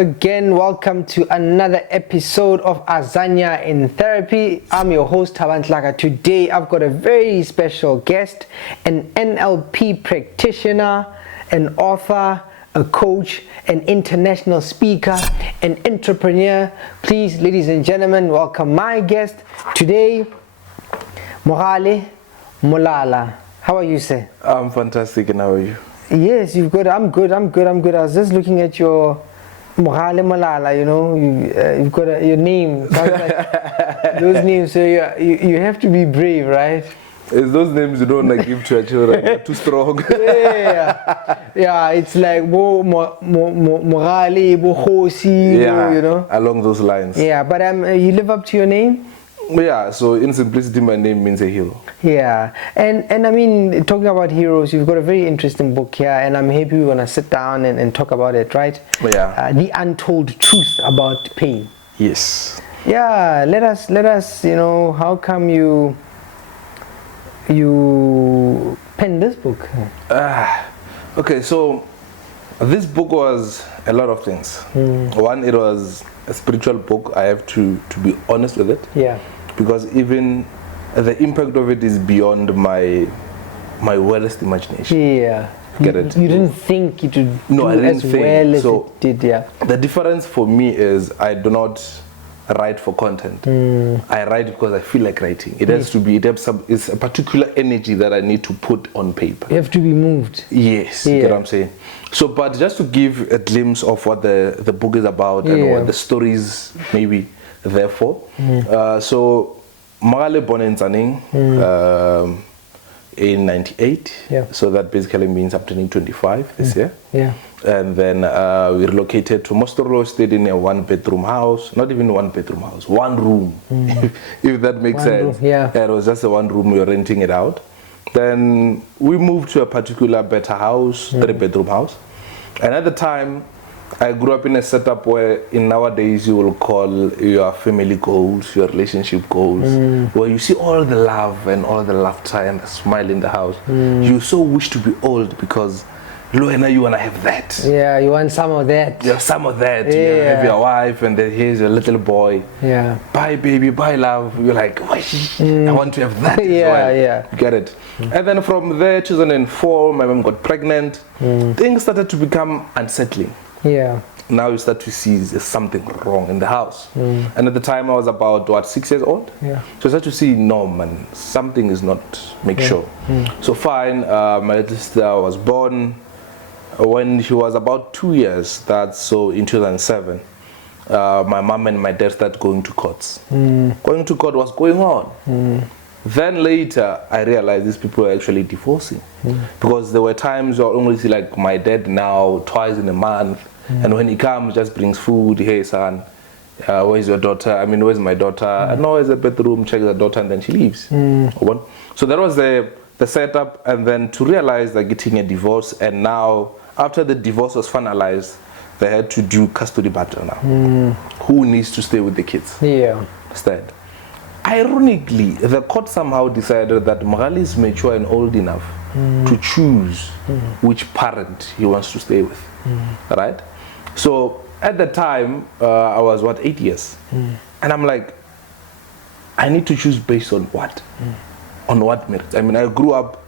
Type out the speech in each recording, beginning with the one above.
again. Welcome to another episode of Azania in Therapy. I'm your host, Tlaka. Today, I've got a very special guest, an NLP practitioner, an author, a coach, an international speaker, an entrepreneur. Please, ladies and gentlemen, welcome my guest today, Mogale Molala. How are you, sir? I'm fantastic, and how are you? Yes, I'm good. I was just looking at your Mogale Molala, you know, you've got your name. Sounds like those names, so you have to be brave, right? It's those names you don't like give to your children. They're too strong. Yeah, it's like Mogale, Bohosi, you know. Along those lines. Yeah, but you live up to your name? Yeah, so in simplicity, my name means a hero. Yeah, and I mean, talking about heroes, you've got a very interesting book here, and I'm happy we're gonna sit down and talk about it, right? Yeah. The Untold Truth About Pain. Yes. Yeah, let us, you know, how come you penned this book? Okay, so this book was a lot of things. One, it was a spiritual book. I have to be honest with it. Yeah. Because even the impact of it is beyond my wildest imagination. Yeah. Get it? You didn't think it would do as well as so it did, yeah. The difference for me is I do not write for content. I write because I feel like writing. It has to be, it's a particular energy that I need to put on paper. You have to be moved. Yes, you get what I'm saying? So, but just to give a glimpse of what the book is about and what the stories maybe therefore. So, Mogale born in Tzaneen in 98. Yeah. So that basically means I'm turning 25 this year. Yeah. And then we relocated to Mostorlo, stayed in a one-bedroom house. Not even one-bedroom house, one room, if that makes sense. Room, yeah. It was just a one room, we were renting it out. Then we moved to a particular better house, three-bedroom house. And at the time, I grew up in a setup where in nowadays you will call your family goals, your relationship goals, where you see all the love and all the laughter and the smile in the house. You so wish to be old because Luena, you want to have that. Yeah, you want some of that. Yeah, some of that. Yeah. You have your wife and then here's your little boy. Yeah. Bye baby, bye love. You're like, I want to have that as well. Yeah. You get it? And then from there, 2004, my mom got pregnant. Things started to become unsettling. Yeah. Now you start to see there's something wrong in the house. And at the time I was about, 6 years old? Yeah. So I started to see, no man, something is not, make sure. So fine, my little sister was born. When she was about 2 years, that's so in 2007, my mom and my dad started going to courts. Going to court was going on. Then later, I realized these people were actually divorcing. Because there were times where I only see like my dad now twice in a month. And when he comes, just brings food. Hey son, where's your daughter? I mean, where's my daughter? No, it's a bedroom, check the daughter, and then she leaves. So that was the setup. And then to realize they're getting a divorce, and now after the divorce was finalized, they had to do custody battle now. Who needs to stay with the kids? Yeah. Instead. Ironically, the court somehow decided that Mogale is mature and old enough to choose which parent he wants to stay with. Right? So at the time, I was 8 years? And I'm like, I need to choose based on what? On what merit? I mean, I grew up,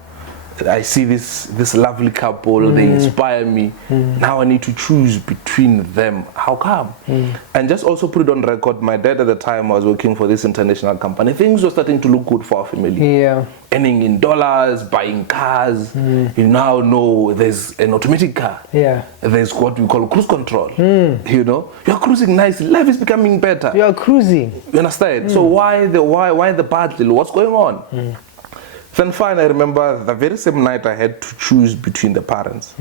I see this lovely couple, they inspire me. Now I need to choose between them. How come? And just also put it on record, my dad at the time was working for this international company. Things were starting to look good for our family. Yeah. Earning in dollars, buying cars. You now know there's an automatic car. Yeah. There's what we call cruise control. You know, you're cruising nicely. Life is becoming better. You're cruising. You understand? So why the battle? What's going on? Then fine, I remember the very same night I had to choose between the parents.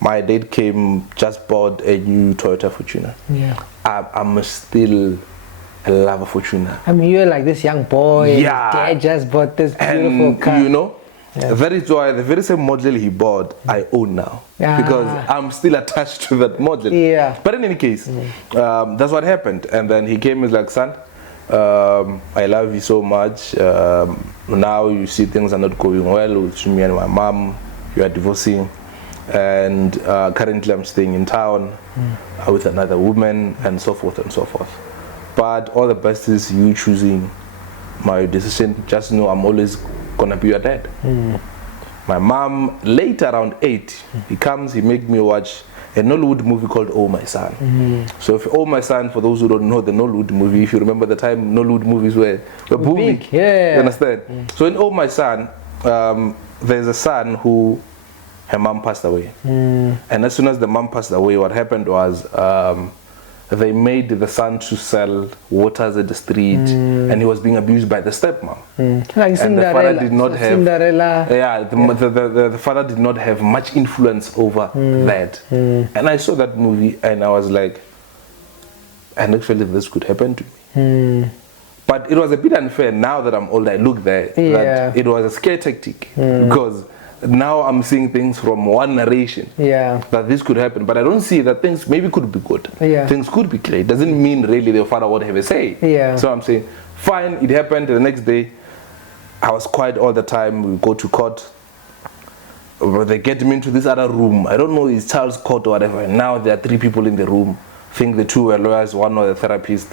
My dad came, just bought a new Toyota Fortuner. Yeah. I'm still a lover of Fortuner. I mean, you're like this young boy. Yeah. His dad just bought this beautiful car. You know, that is why the very same model he bought, I own now. Because I'm still attached to that model. Yeah. But in any case, that's what happened. And then he came, he's like, son, I love you so much. Now you see things are not going well with me and my mom. You are divorcing. and currently I'm staying in town with another woman, and so forth and so forth. But all the best is you choosing my decision. Just know I'm always gonna be your dad. My mom, late around 8, he comes, he make me watch a Nollywood movie called Oh My Son. So if Oh My Son, for those who don't know the Nollywood movie, if you remember the time Nollywood movies were booming, big, yeah. You understand? So in Oh My Son, there's a son who, her mom passed away. And as soon as the mom passed away, what happened was they made the son to sell waters at the street, and he was being abused by the stepmom. Like And the father did not have, Cinderella. yeah, the father did not have much influence over that. And I saw that movie and I was like, and actually this could happen to me. But it was a bit unfair now that I'm older. I look there, that it was a scare tactic, because now I'm seeing things from one narration that this could happen, but I don't see that things maybe could be good. Things could be clear. It doesn't mean really the father would have a say. So I'm saying, fine, it happened. The next day, I was quiet all the time. We go to court. They get me into this other room. I don't know, it's child's court or whatever. And now there are 3 people in the room. I think the 2 were lawyers, 1 was a therapist.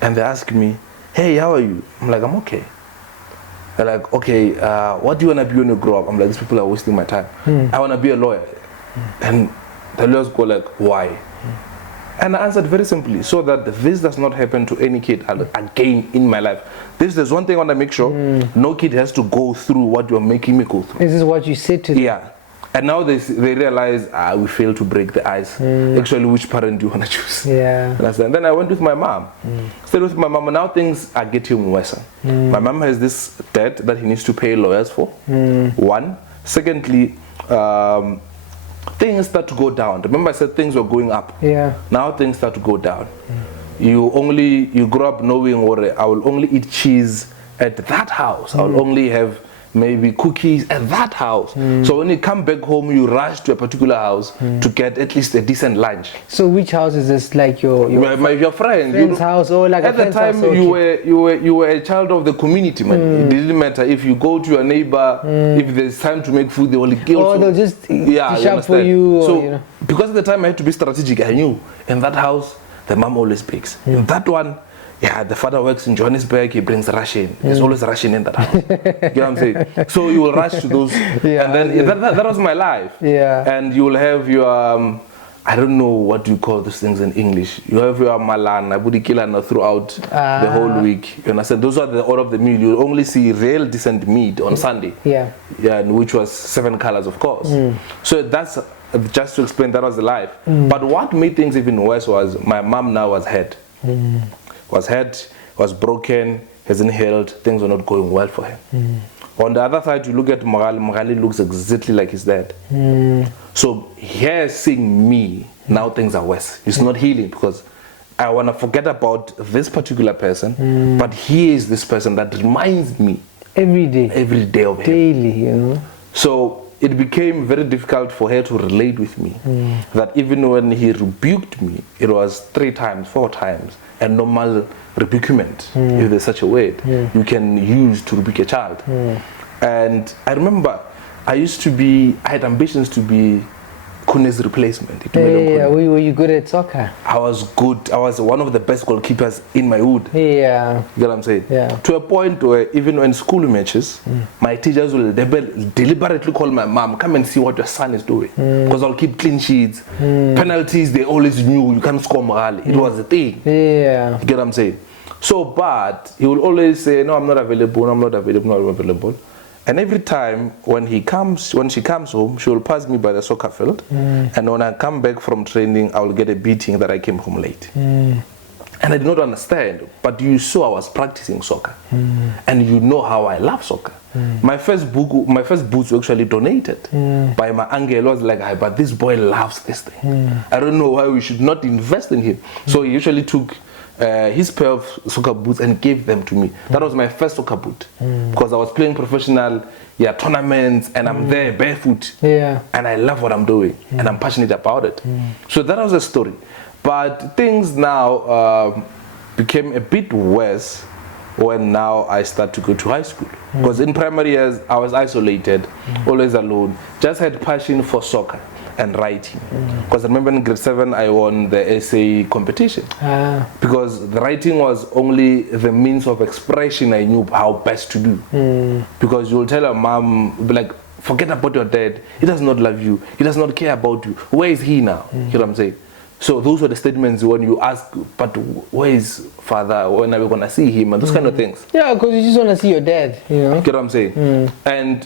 And they ask me, hey, how are you? I'm like, I'm okay. They're like, okay, what do you want to be when you grow up? I'm like, these people are wasting my time. I want to be a lawyer. And the lawyers go like, why? And I answered very simply, so that this does not happen to any kid again in my life. There's one thing I want to make sure, no kid has to go through what you're making me go through. This is what you said to them. Yeah. And now they realize, we failed to break the ice. Actually, which parent do you want to choose? And then I went with my mom. Stayed with my mom, and now things are getting worse. My mom has this debt that he needs to pay lawyers for, 1. Secondly, things start to go down. Remember I said things were going up. Now things start to go down. You grow up knowing, or I will only eat cheese at that house. I will only have maybe cookies at that house. So when you come back home, you rush to a particular house to get at least a decent lunch. So which house is this? Like your friend's house, or like at the time you were a child of the community, man. It didn't matter if you go to your neighbor. If there's time to make food, they will kill. Or they'll just dish up for you. So or, you know. because at the time I had to be strategic, I knew in that house the mom always bakes. In that one, the father works in Johannesburg, he brings Russian. There's always Russian in that house. You know what I'm saying? So you will rush to those. And then that was my life. And you will have your, I don't know what you call these things in English. You have your malana, budikilana throughout the whole week. You understand? Those are the order of the meal. You'll only see real decent meat on Sunday. And which was 7 colors, of course. So that's, just to explain, that was the life. But what made things even worse was my mom now was hurt. Was broken, hasn't healed, things were not going well for him. On the other side, you look at Mogale looks exactly like his dad. So here seeing me, now things are worse. It's not healing, because I want to forget about this particular person, but he is this person that reminds me every day of him. Daily, you know. So it became very difficult for her to relate with me. That even when he rebuked me, it was 3 times, 4 times. A normal rebukement, if there's such a word, you can use to rebuke a child. And I remember I had ambitions to be Kune's replacement. Were you good at soccer? I was good. I was one of the best goalkeepers in my hood. You know what I'm saying? To a point where even when school matches, my teachers will deliberately call my mom, come and see what your son is doing. Because I'll keep clean sheets. Penalties, they always knew you can't score Mogale. It was a thing. You get what I'm saying? So, but he will always say, no, I'm not available, I'm not available, not available. And every time when she comes home, she will pass me by the soccer field. And when I come back from training, I will get a beating that I came home late. And I did not understand, but you saw I was practicing soccer. And you know how I love soccer. My first boots were actually donated by my uncle. I was like, but this boy loves this thing. I don't know why we should not invest in him. So he usually took his pair of soccer boots and gave them to me. That was my first soccer boot, because I was playing professional tournaments, and I'm there barefoot, and I love what I'm doing, and I'm passionate about it. So that was a story. But things now became a bit worse when now I start to go to high school, because in primary years I was isolated, always alone, just had passion for soccer. and writing. Because I remember in grade 7 I won the essay competition. Because the writing was only the means of expression I knew how best to do. Because you'll tell your mom, be like, forget about your dad, he does not love you, he does not care about you, where is he now? You know what I'm saying? So those were the statements when you ask, but where is father, when are we gonna see him, and those kind of things. Yeah, because you just want to see your dad, you know. Get what I'm saying? And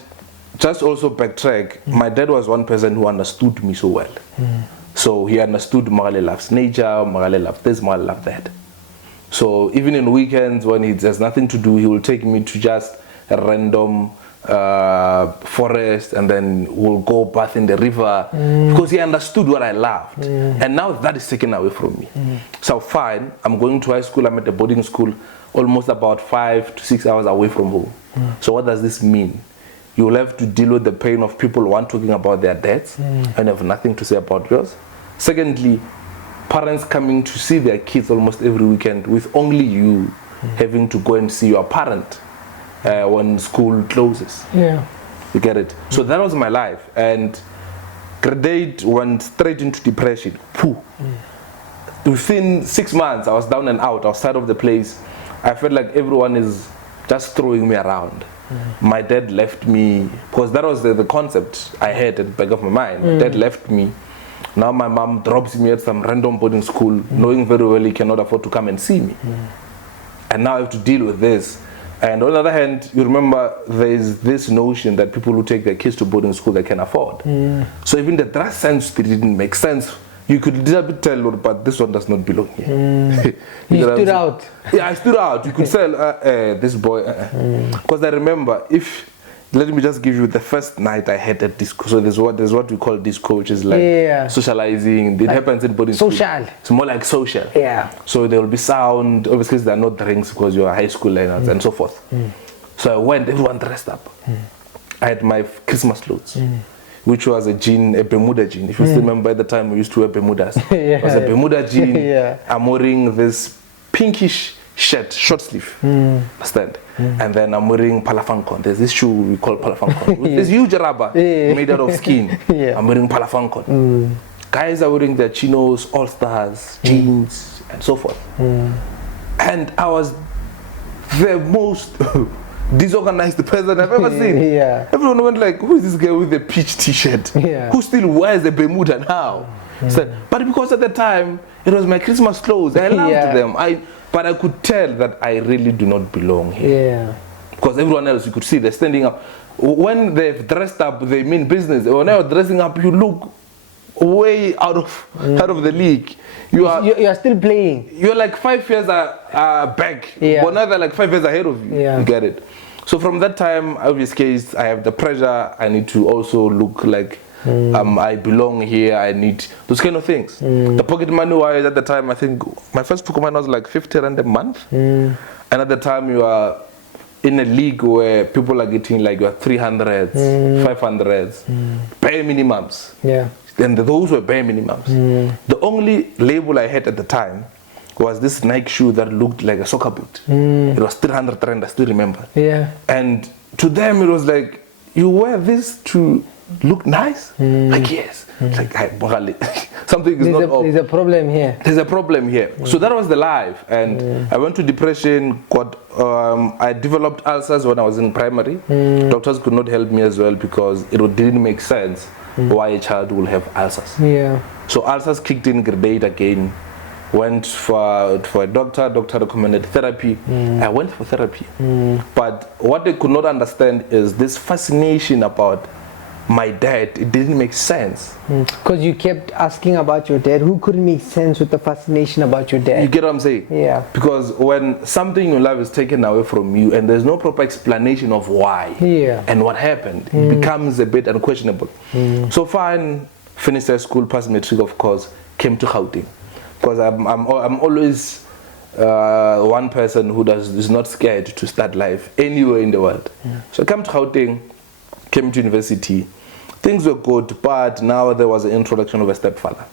just also backtrack, my dad was one person who understood me so well. So he understood Mogale loves nature, Mogale loves this, Mogale loves that. So even in weekends when he has nothing to do, he will take me to just a random forest, and then we'll go bath in the river, because he understood what I loved. And now that is taken away from me. So fine, I'm going to high school, I'm at a boarding school, almost about 5 to 6 hours away from home. So what does this mean? You will have to deal with the pain of people, one, talking about their dads and have nothing to say about yours. Secondly, parents coming to see their kids almost every weekend, with only you having to go and see your parent when school closes. Yeah, you get it. So that was my life, and grade 8 went straight into depression. Within 6 months, I was down and out, outside of the place. I felt like everyone is just throwing me around. My dad left me, because that was the concept I had at the back of my mind. My dad left me. Now my mom drops me at some random boarding school, knowing very well he cannot afford to come and see me. And now I have to deal with this. And on the other hand, you remember there is this notion that people who take their kids to boarding school, they can afford. So even the dress sense didn't make sense. You could little bit tell, but this one does not belong here. You stood out. Yeah, I stood out. You could tell, this boy. Because I remember, let me just give you the first night I had at disco. So there's what we call disco, which is like socializing. It happens in boarding school. Social. It's more like social. Yeah. So there will be sound. Obviously, there are no drinks because you're high school learners and so forth. So I went, everyone dressed up. I had my Christmas clothes, which was a Bermuda jean. If you still remember, at the time we used to wear Bermudas. It was a Bermuda jean. I'm wearing this pinkish shirt, short sleeve, understand? And then I'm wearing palafancon. There's this shoe we call palafancon. With this huge rubber made out of skin. I'm wearing palafancon. Guys are wearing their chinos, all-stars, jeans, and so forth. And I was the most disorganized person I've ever seen. Everyone went like, who is this guy with the peach t-shirt? Who still wears the Bermuda now? So, but because at the time, it was my Christmas clothes. I loved them. But I could tell that I really do not belong here. Because everyone else, you could see, they're standing up. When they've dressed up, they mean business. When they're dressing up, you look way out of the league. You are still playing. You're like 5 years back. But now they're like 5 years ahead of you. You get it? So from that time, obvious case, I have the pressure. I need to also look like I belong here. I need those kind of things. The pocket money wise at the time, I think my first pocket money was like 50 rand a month. And at the time, you are in a league where people are getting like your 300s, 500s, bare minimums. And those were bare minimums. The only label I had at the time was this Nike shoe that looked like a soccer boot. It was 300 rand, I still remember. And to them, it was like, you wear this to look nice? Like, yes. Like, something is not up. There's a problem here. There's a problem here. So that was the life. And I went to depression, I developed ulcers when I was in primary. Doctors could not help me as well because it didn't make sense why a child will have ulcers. So ulcers kicked in grade 8 again. Went for a doctor recommended therapy. I went for therapy. But what they could not understand is this fascination about my dad. It didn't make sense. Because you kept asking about your dad, who couldn't make sense with the fascination about your dad. You get what I'm saying? Because when something in your life is taken away from you and there's no proper explanation of why and what happened, it becomes a bit unquestionable. So fine, finished high school, passed matric, of course, came to Gauteng. Because I'm always one person who is not scared to start life anywhere in the world. So I came to Gauteng, came to university. Things were good, but now there was an introduction of a stepfather.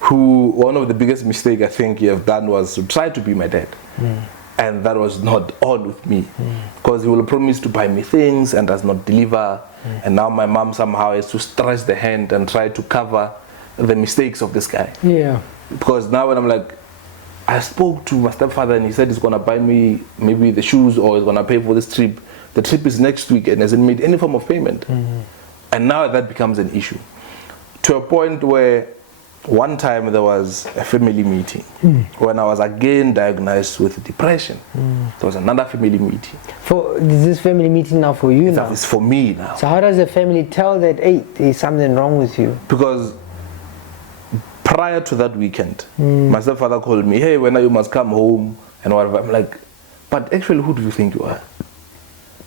Who, one of the biggest mistakes I think he have done was to try to be my dad. And that was not on with me, because he will promise to buy me things and does not deliver. And now my mom somehow has to stretch the hand and try to cover the mistakes of this guy. Yeah. Because now when I'm like, I spoke to my stepfather and he said he's gonna buy me maybe the shoes or he's gonna pay for this trip. The trip is next week and hasn't made any form of payment. And now that becomes an issue. To a point where one time there was a family meeting when I was again diagnosed with depression. There was another family meeting. Is this family meeting now for you now? It's for me now. So how does the family tell that, hey, there's something wrong with you? Because prior to that weekend, my stepfather called me, hey, when you must come home and whatever. I'm like, but actually, who do you think you are?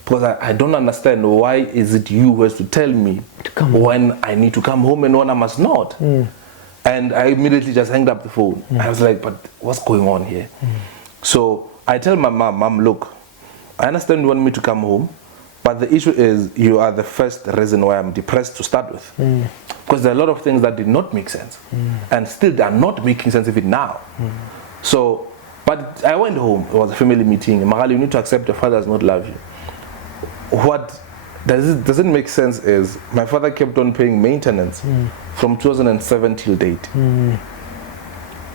Because I don't understand, why is it you who has to tell me when I need to come home and when I must not? And I immediately just hanged up the phone. I was like, but what's going on here? So I tell my mom, look, I understand you want me to come home, but the issue is you are the first reason why I'm depressed to start with. Because there are a lot of things that did not make sense. And still they are not making sense even now. So, but I went home. It was a family meeting. Mogale, you need to accept your father does not love you. What doesn't make sense is my father kept on paying maintenance from 2007 till date. And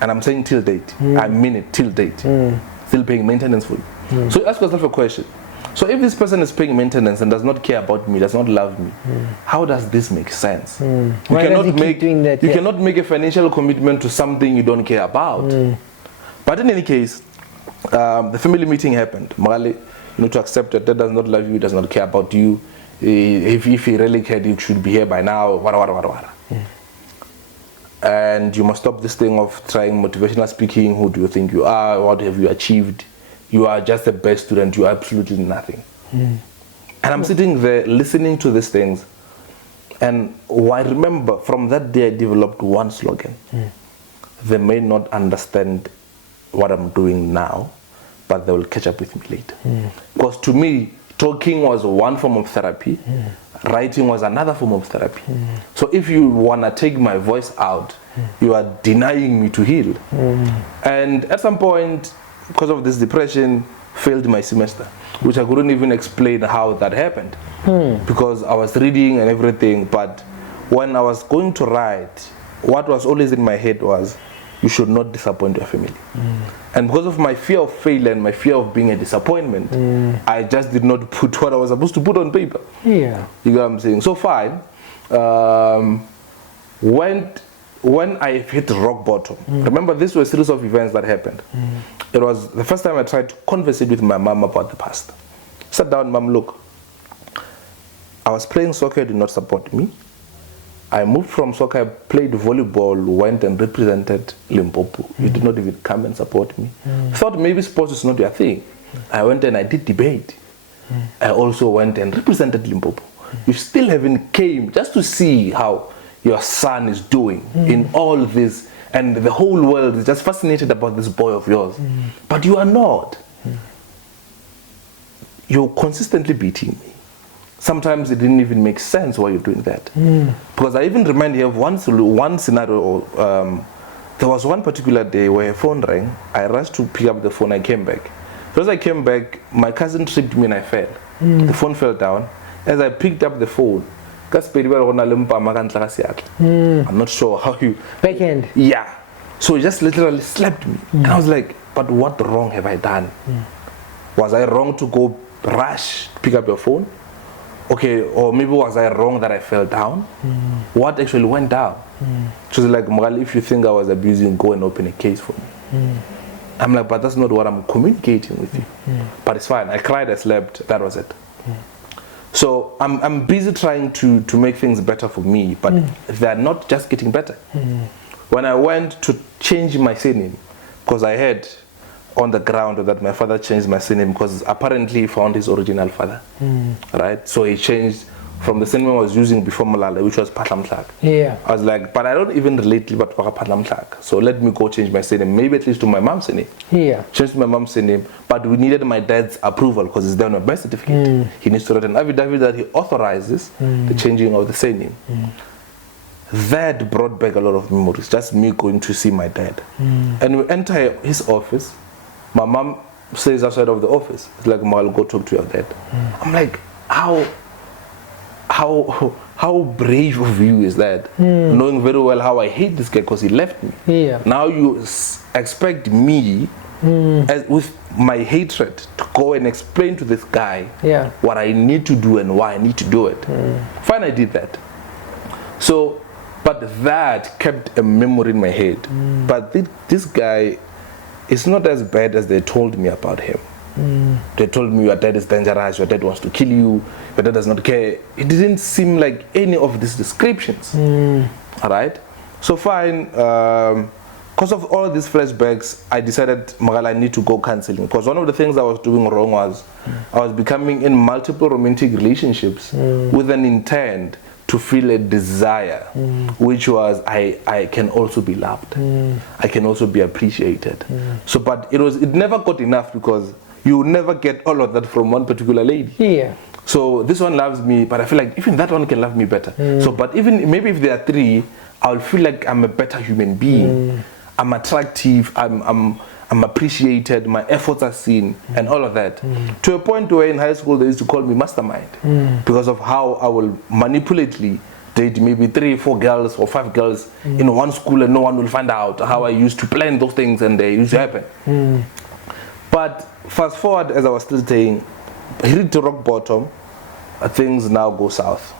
I'm saying till date. I mean it, till date. Still paying maintenance for you. So ask yourself a question. So if this person is paying maintenance and does not care about me, does not love me, how does this make sense? You cannot make a financial commitment to something you don't care about. But in any case, the family meeting happened. Mogale, you need to accept that does not love you, does not care about you. If he really cared, you should be here by now. And you must stop this thing of trying motivational speaking. Who do you think you are? What have you achieved? You are just the best student. You are absolutely nothing. And I'm sitting there listening to these things. And I remember from that day I developed one slogan. They may not understand what I'm doing now, but they will catch up with me later. Because to me, talking was one form of therapy. Writing was another form of therapy. So if you want to take my voice out, you are denying me to heal. And at some point, because of this depression, failed my semester, which I couldn't even explain how that happened. Because I was reading and everything, but when I was going to write, what was always in my head was, you should not disappoint your family. And because of my fear of failure and my fear of being a disappointment, I just did not put what I was supposed to put on paper. Yeah. You get what I'm saying? So fine. When I hit rock bottom, remember this was a series of events that happened. It was the first time I tried to conversate with my mom about the past. Sat down, mom, look, I was playing soccer, did not support me. I moved from soccer, I played volleyball, went and represented Limpopo. You did not even come and support me. Thought maybe sports is not your thing. I went and I did debate. I also went and represented Limpopo. You still haven't came just to see how your son is doing in all this, and the whole world is just fascinated about this boy of yours. But you are not. You're consistently beating me. Sometimes it didn't even make sense why you're doing that. Because I even remind you of one scenario. There was one particular day where a phone rang. I rushed to pick up the phone. I came back. As I came back, my cousin tripped me and I fell. The phone fell down. As I picked up the phone, I'm not sure how you... Backhand? Yeah. So he just literally slapped me. And I was like, but what wrong have I done? Was I wrong to go rush, pick up your phone? Okay, or maybe was I wrong that I fell down? What actually went down? She was like, Mogale, if you think I was abusing, go and open a case for me. I'm like, but that's not what I'm communicating with you. But it's fine. I cried, I slept, that was it. So I'm busy trying to make things better for me, but they're not just getting better. When I went to change my surname, because I heard on the ground that my father changed my surname because apparently he found his original father, right? So he changed from the surname I was using before Molala, which was Tlaka. Yeah. I was like, but I don't even relate to Tlaka. So let me go change my surname, maybe at least to my mom's surname. Yeah. Changed my mom's surname, but we needed my dad's approval because it's there on my birth certificate. He needs to write an affidavit that he authorizes the changing of the surname. That brought back a lot of memories, just me going to see my dad. And we enter his office. My mom stays outside of the office. It's like, Mogale, go talk to your dad. I'm like, how brave of you is that? Knowing very well how I hate this guy because he left me. Yeah. Now you expect me, as with my hatred, to go and explain to this guy what I need to do and why I need to do it. Fine, I did that. So, but that kept a memory in my head. But this guy is not as bad as they told me about him. They told me your dad is dangerous, your dad wants to kill you, your dad does not care. It didn't seem like any of these descriptions. All right? So fine, because of all these flashbacks, I decided, Mogale, I need to go counseling. Because one of the things I was doing wrong was I was becoming in multiple romantic relationships with an intent to feel a desire, which was I can also be loved. I can also be appreciated. So, but it never got enough because you never get all of that from one particular lady. Yeah. So this one loves me, but I feel like even that one can love me better. So, but even maybe if there are three, I'll feel like I'm a better human being. I'm attractive. I'm appreciated. My efforts are seen, and all of that. To a point where in high school they used to call me mastermind because of how I will manipulately date maybe 3, 4 girls or 5 girls in one school, and no one will find out how I used to plan those things, and they used to happen. But fast forward, as I was still saying, hit to rock bottom, things now go south.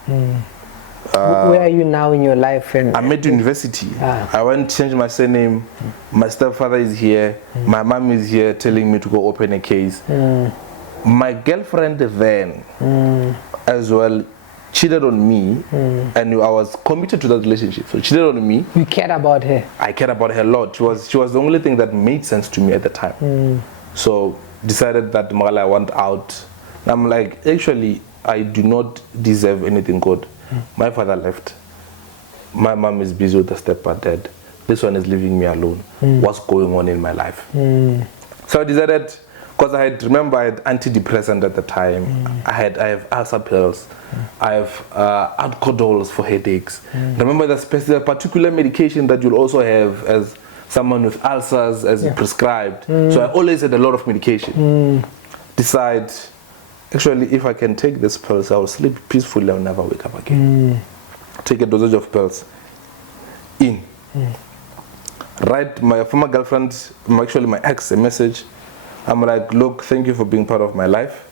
Where are you now in your life? And I'm at university. I went to change my surname. My stepfather is here. My mom is here telling me to go open a case. My girlfriend then as well cheated on me, and I was committed to that relationship. So cheated on me. You cared about her? I cared about her a lot. She was the only thing that made sense to me at the time. So decided that, Mogale, I want out. And I'm like, actually, I do not deserve anything good. My father left. My mom is busy with the stepdad. This one is leaving me alone. What's going on in my life? So I decided, because I had antidepressant at the time. I have ulcer pills. I have alcohols for headaches. Remember the particular medication that you'll also have as someone with ulcers as prescribed. So I always had a lot of medication. Decide, actually, if I can take these pills, I will sleep peacefully. I'll never wake up again. Take a dosage of pills. Write my former girlfriend, actually my ex, a message. I'm like, look, thank you for being part of my life.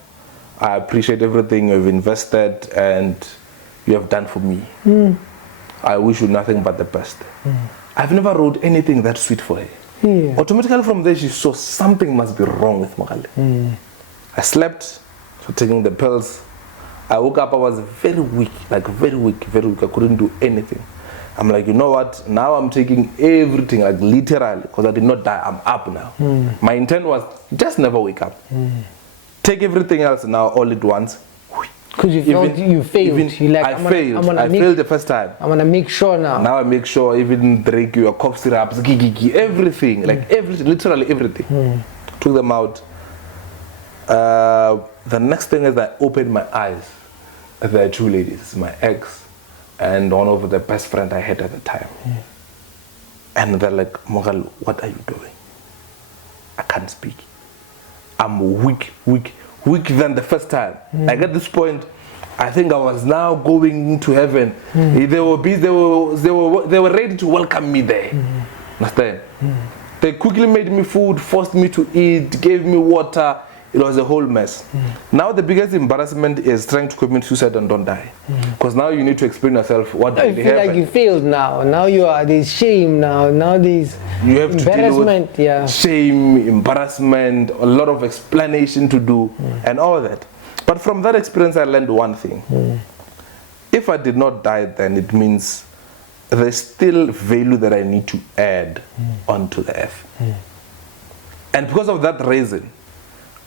I appreciate everything you've invested and you have done for me. I wish you nothing but the best. I've never wrote anything that sweet for her. Automatically from there, she saw something must be wrong with Mogale. I slept. So taking the pills, I woke up, I was very weak, like very weak. I couldn't do anything. I'm like, you know what? Now I'm taking everything, like literally, because I did not die. I'm up now. My intent was just never wake up. Take everything else now all at once. Because you felt you failed. I failed the first time. I'm going to make sure now. Now I make sure, even drink your cough syrups, everything, like everything, literally everything. Took them out. The next thing is I opened my eyes. There are 2 ladies, my ex and one of the best friend I had at the time. And they're like, Mogale, what are you doing? I can't speak. I'm weak than the first time. Like at this point, I think I was now going into heaven. They were busy, they were ready to welcome me there. Understand? They quickly made me food, forced me to eat, gave me water. It was a whole mess. Now the biggest embarrassment is trying to commit suicide and don't die. Because now you need to explain yourself what really happened. I feel like you failed now. Now there's shame now. Now there's embarrassment. To deal with shame, embarrassment, a lot of explanation to do and all that. But from that experience I learned one thing. If I did not die then, it means there's still value that I need to add onto the earth. And because of that reason,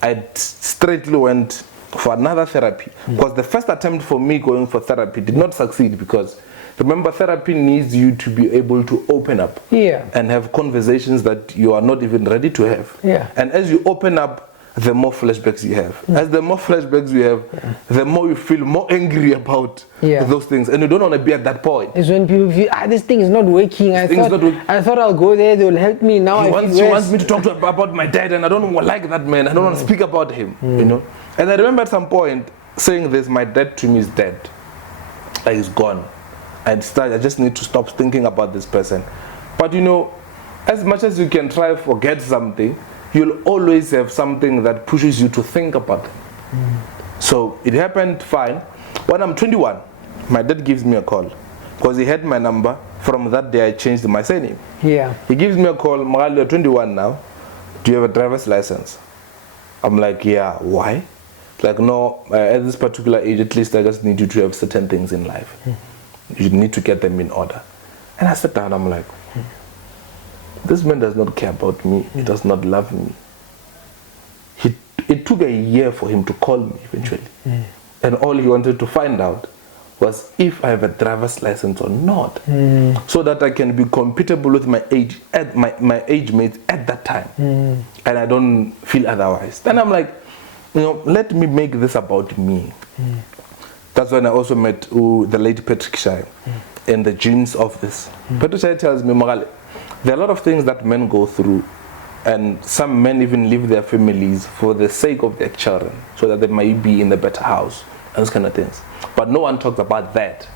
I straightly went for another therapy. Because the first attempt for me going for therapy did not succeed because, remember, therapy needs you to be able to open up and have conversations that you are not even ready to have. And as you open up, the more flashbacks you have. As the more flashbacks you have, the more you feel more angry about those things, and you don't want to be at that point. It's when people feel, this thing is not working. I thought I'll go there, they'll help me. Now He wants me to talk about my dad, and I don't like that man. I don't want to speak about him, you know. And I remember at some point saying this: my dad to me is dead, like he's gone. I just need to stop thinking about this person. But you know, as much as you can try to forget something, you'll always have something that pushes you to think about it. So it happened fine. When I'm 21, my dad gives me a call because he had my number. From that day, I changed my surname. Yeah. He gives me a call, Mogale, you're 21 now. Do you have a driver's license? I'm like, yeah. Why? Like, no, at this particular age, at least I just need you to have certain things in life. You need to get them in order. And I sat down, I'm like, this man does not care about me. He does not love me. It took a year for him to call me eventually. And all he wanted to find out was if I have a driver's license or not. So that I can be compatible with my age mates at that time. And I don't feel otherwise. Then I'm like, you know, let me make this about me. That's when I also met the late Patrick Shai in the dreams of this. Patrick Shai tells me, Mogale, there are a lot of things that men go through, and some men even leave their families for the sake of their children, so that they might be in a better house, and those kind of things. But no one talks about that,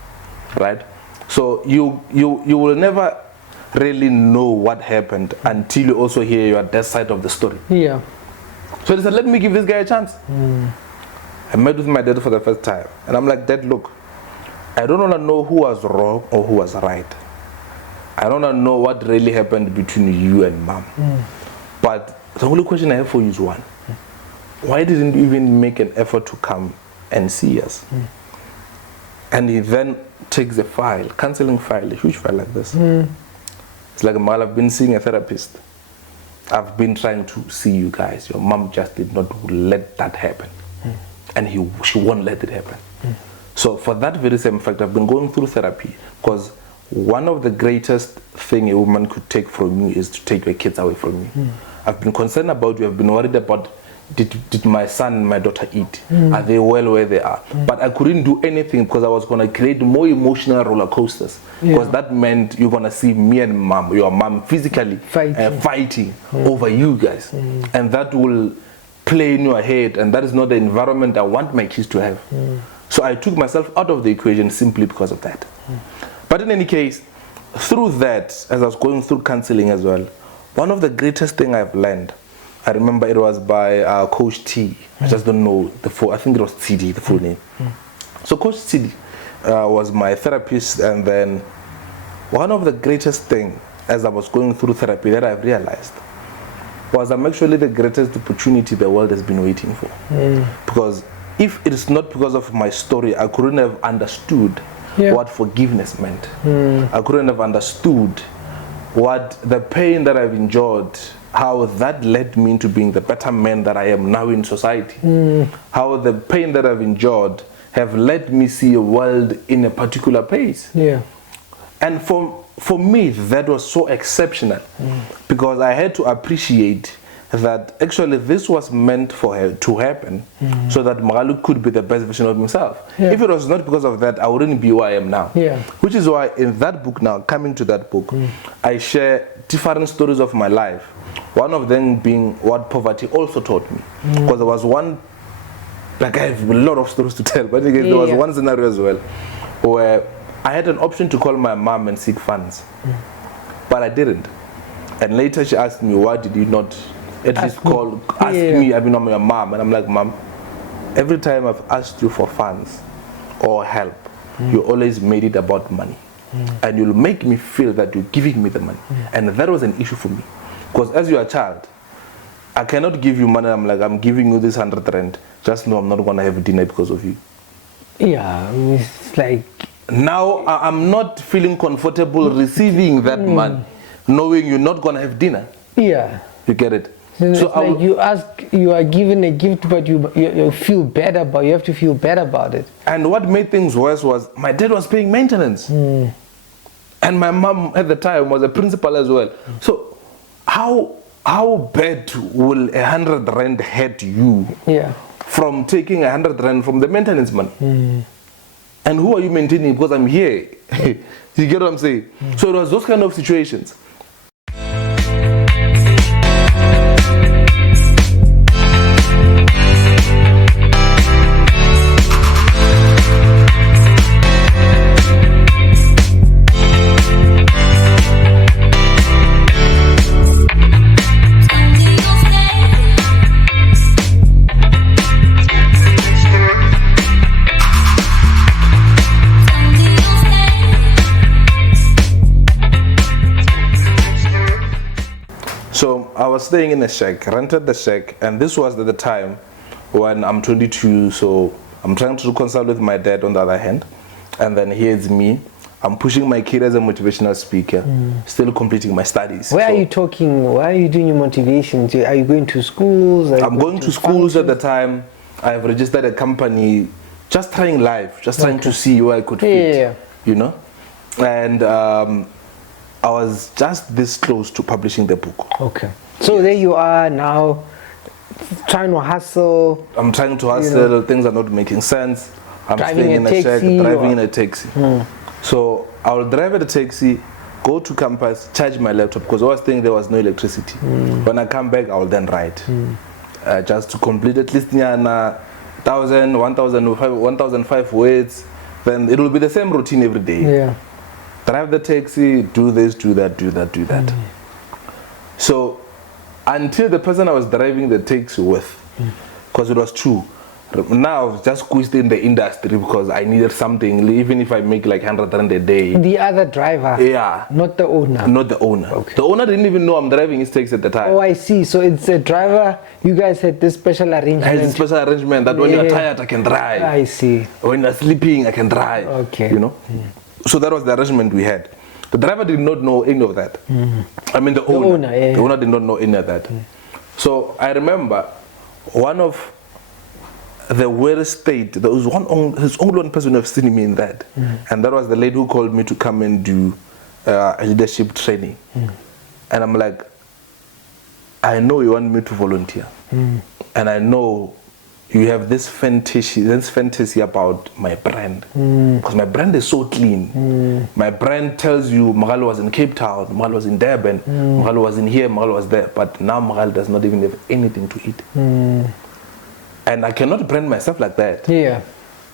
right? So you will never really know what happened until you also hear your dad's side of the story. Yeah. So they said, let me give this guy a chance. I met with my dad for the first time, and I'm like, Dad, look, I don't want to know who was wrong or who was right. I don't want to know what really happened between you and Mom. But the only question I have for you is one. Why didn't you even make an effort to come and see us? And he then takes a file, counseling file, a huge file like this. It's like, Mal, I've been seeing a therapist. I've been trying to see you guys. Your mom just did not let that happen. And she won't let it happen. So for that very same fact, I've been going through therapy, because one of the greatest thing a woman could take from you is to take your kids away from you. I've been concerned about you. I've been worried about, did my son and my daughter eat? Are they well where they are? But I couldn't do anything because I was going to create more emotional roller coasters. Because that meant you're going to see me and your mom physically fighting over you guys. And that will play in your head, and that is not the environment I want my kids to have. So I took myself out of the equation simply because of that. But in any case, through that, as I was going through counseling as well, one of the greatest things I've learned, I remember it was by Coach T. I just don't know the full, I think it was TD, the full name. So Coach TD was my therapist, and then one of the greatest things as I was going through therapy that I've realized was I'm actually the greatest opportunity the world has been waiting for. Because if it is not because of my story, I couldn't have understood what forgiveness meant. I couldn't have understood what the pain that I've endured, how that led me into being the better man that I am now in society. How the pain that I've endured have let me see a world in a particular pace. And for me, that was so exceptional, because I had to appreciate that actually this was meant for her to happen, so that Mogale could be the best version of himself. If it was not because of that, I wouldn't be who I am now. Which is why in that book now, coming to that book, I share different stories of my life. One of them being what poverty also taught me. Because there was one, like I have a lot of stories to tell, but there was one scenario as well, where I had an option to call my mom and seek funds, but I didn't. And later she asked me, why did you not at least ask me, I'm your mom? And I'm like, Mom, every time I've asked you for funds or help, you always made it about money. And you'll make me feel that you're giving me the money. And that was an issue for me. Because as you're a child, I cannot give you money. I'm like, I'm giving you this 100 rand. Just know I'm not going to have dinner because of you. It's like, now I'm not feeling comfortable receiving that money, knowing you're not going to have dinner. You get it? So like you are given a gift, but you feel bad about, you have to feel bad about it. And what made things worse was my dad was paying maintenance. And my mom at the time was a principal as well. So how how bad will 100 rand hurt you from taking 100 rand from the maintenance money? And who are you maintaining? Because I'm here. You get what I'm saying? So it was those kind of situations. So I was staying in a shack, rented the shack, and this was at the time when I'm 22, so I'm trying to reconcile with my dad on the other hand, and then here's me. I'm pushing my kid as a motivational speaker, still completing my studies. Where are you talking? Why are you doing your motivation? Are you going to schools? I'm going to schools at the time. I've registered a company, just trying life, just trying to see where I could fit, you know? And I was just this close to publishing the book. Okay. So there you are now, trying to hustle. I'm trying to hustle, things are not making sense. I'm staying in a shack, driving in a taxi. So I will drive at a taxi, go to campus, charge my laptop, because I was thinking there was no electricity. When I come back, I will then write. Just to complete at least 1,000, 1,005 words, then it will be the same routine every day. Drive the taxi, do this, do that, do that, do that. So until the person I was driving the taxi with, because it was true, now I've just squeezed in the industry because I needed something, even if I make like 100 rand a day. The other driver? Yeah. Not the owner? Not the owner. Okay. The owner didn't even know I'm driving his taxi at the time. Oh, I see. So it's a driver, you guys had this special arrangement? I had a special arrangement that when you're tired, I can drive. I see. When you're sleeping, I can drive. Okay. You know? So that was the arrangement we had. The driver did not know any of that. I mean the owner. The owner did not know any of that. So I remember one of the weirdest state, there was there's only one person who have seen me in that. And that was the lady who called me to come and do leadership training. And I'm like, I know you want me to volunteer. And I know you have this fantasy about my brand. Because my brand is so clean. My brand tells you Mogale was in Cape Town, Mogale was in Durban, Mogale was in here, Mogale was there. But now Mogale does not even have anything to eat. And I cannot brand myself like that.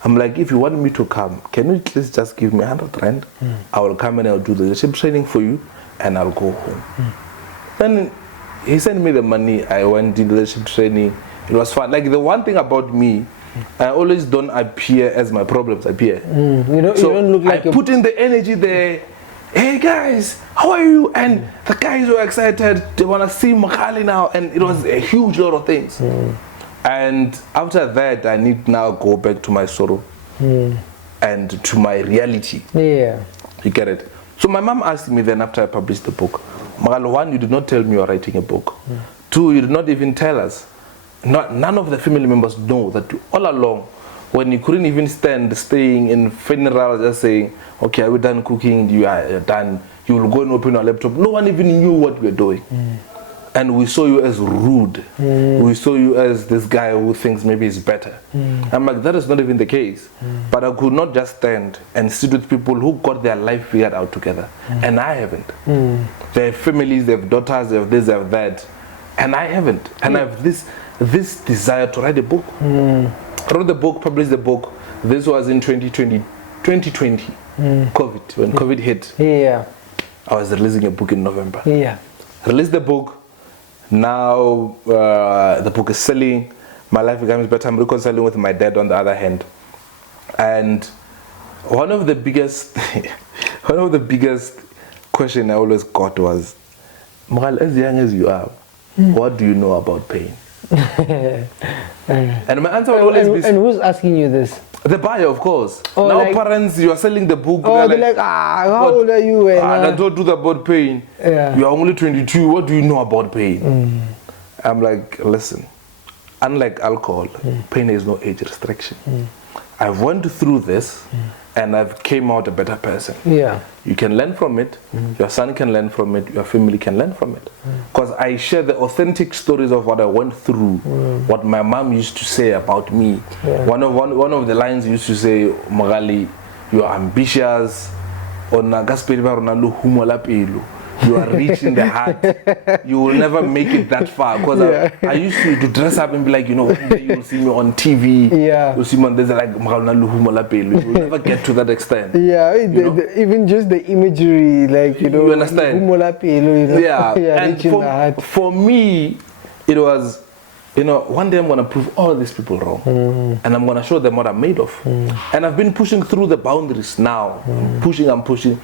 I'm like, if you want me to come, can you please just give me 100 rand? I will come and I'll do the leadership training for you and I'll go home. Then he sent me the money, I went to leadership training. It was fun. Like the one thing about me, I always don't appear as my problems appear. You don't look like I put in the energy there. Hey guys, how are you? And the guys were excited. They want to see Mogale now. And it was a huge lot of things. And after that, I need now go back to my sorrow and to my reality. You get it? So my mom asked me then after I published the book, Mogale, one, you did not tell me you are writing a book. Two, you did not even tell us. None of the family members know that all along, when you couldn't even stand staying in funerals, just saying, okay, are we done cooking? You are done. You will go and open your laptop. No one even knew what we were doing. And we saw you as rude. We saw you as this guy who thinks maybe he's better. I'm like, that is not even the case. But I could not just stand and sit with people who got their life figured out together. And I haven't. They have families, they have daughters, they have this, they have that. And I haven't. And I have this desire to write a book. I wrote the book, published the book. This was in 2020, COVID, when COVID hit. I was releasing a book in November. Released the book. Now the book is selling. My life becomes better. I'm reconciling with my dad on the other hand. And one of the biggest question I always got was, Mogale, as young as you are, what do you know about pain? And my answer would always be... And who's asking you this? The buyer, of course. Oh, now like, parents, you are selling the book. Oh, they're like, how old are you? I don't do about pain. You are only 22. What do you know about pain? I'm like, listen, unlike alcohol, pain has no age restriction. I've went through this, and I've came out a better person. Yeah. You can learn from it. Your son can learn from it. Your family can learn from it. Because I share the authentic stories of what I went through, what my mom used to say about me. Yeah. One of the lines used to say, Mogale, you are ambitious. You are rich in the heart. You will never make it that far. Because I used to dress up and be like, one day you'll see me on TV. Yeah. You'll see me on there's like, you will never get to that extent. Yeah, even just the imagery, like, you understand? Yeah. And for me, it was, one day I'm going to prove all these people wrong. And I'm going to show them what I'm made of. And I've been pushing through the boundaries now. I'm pushing.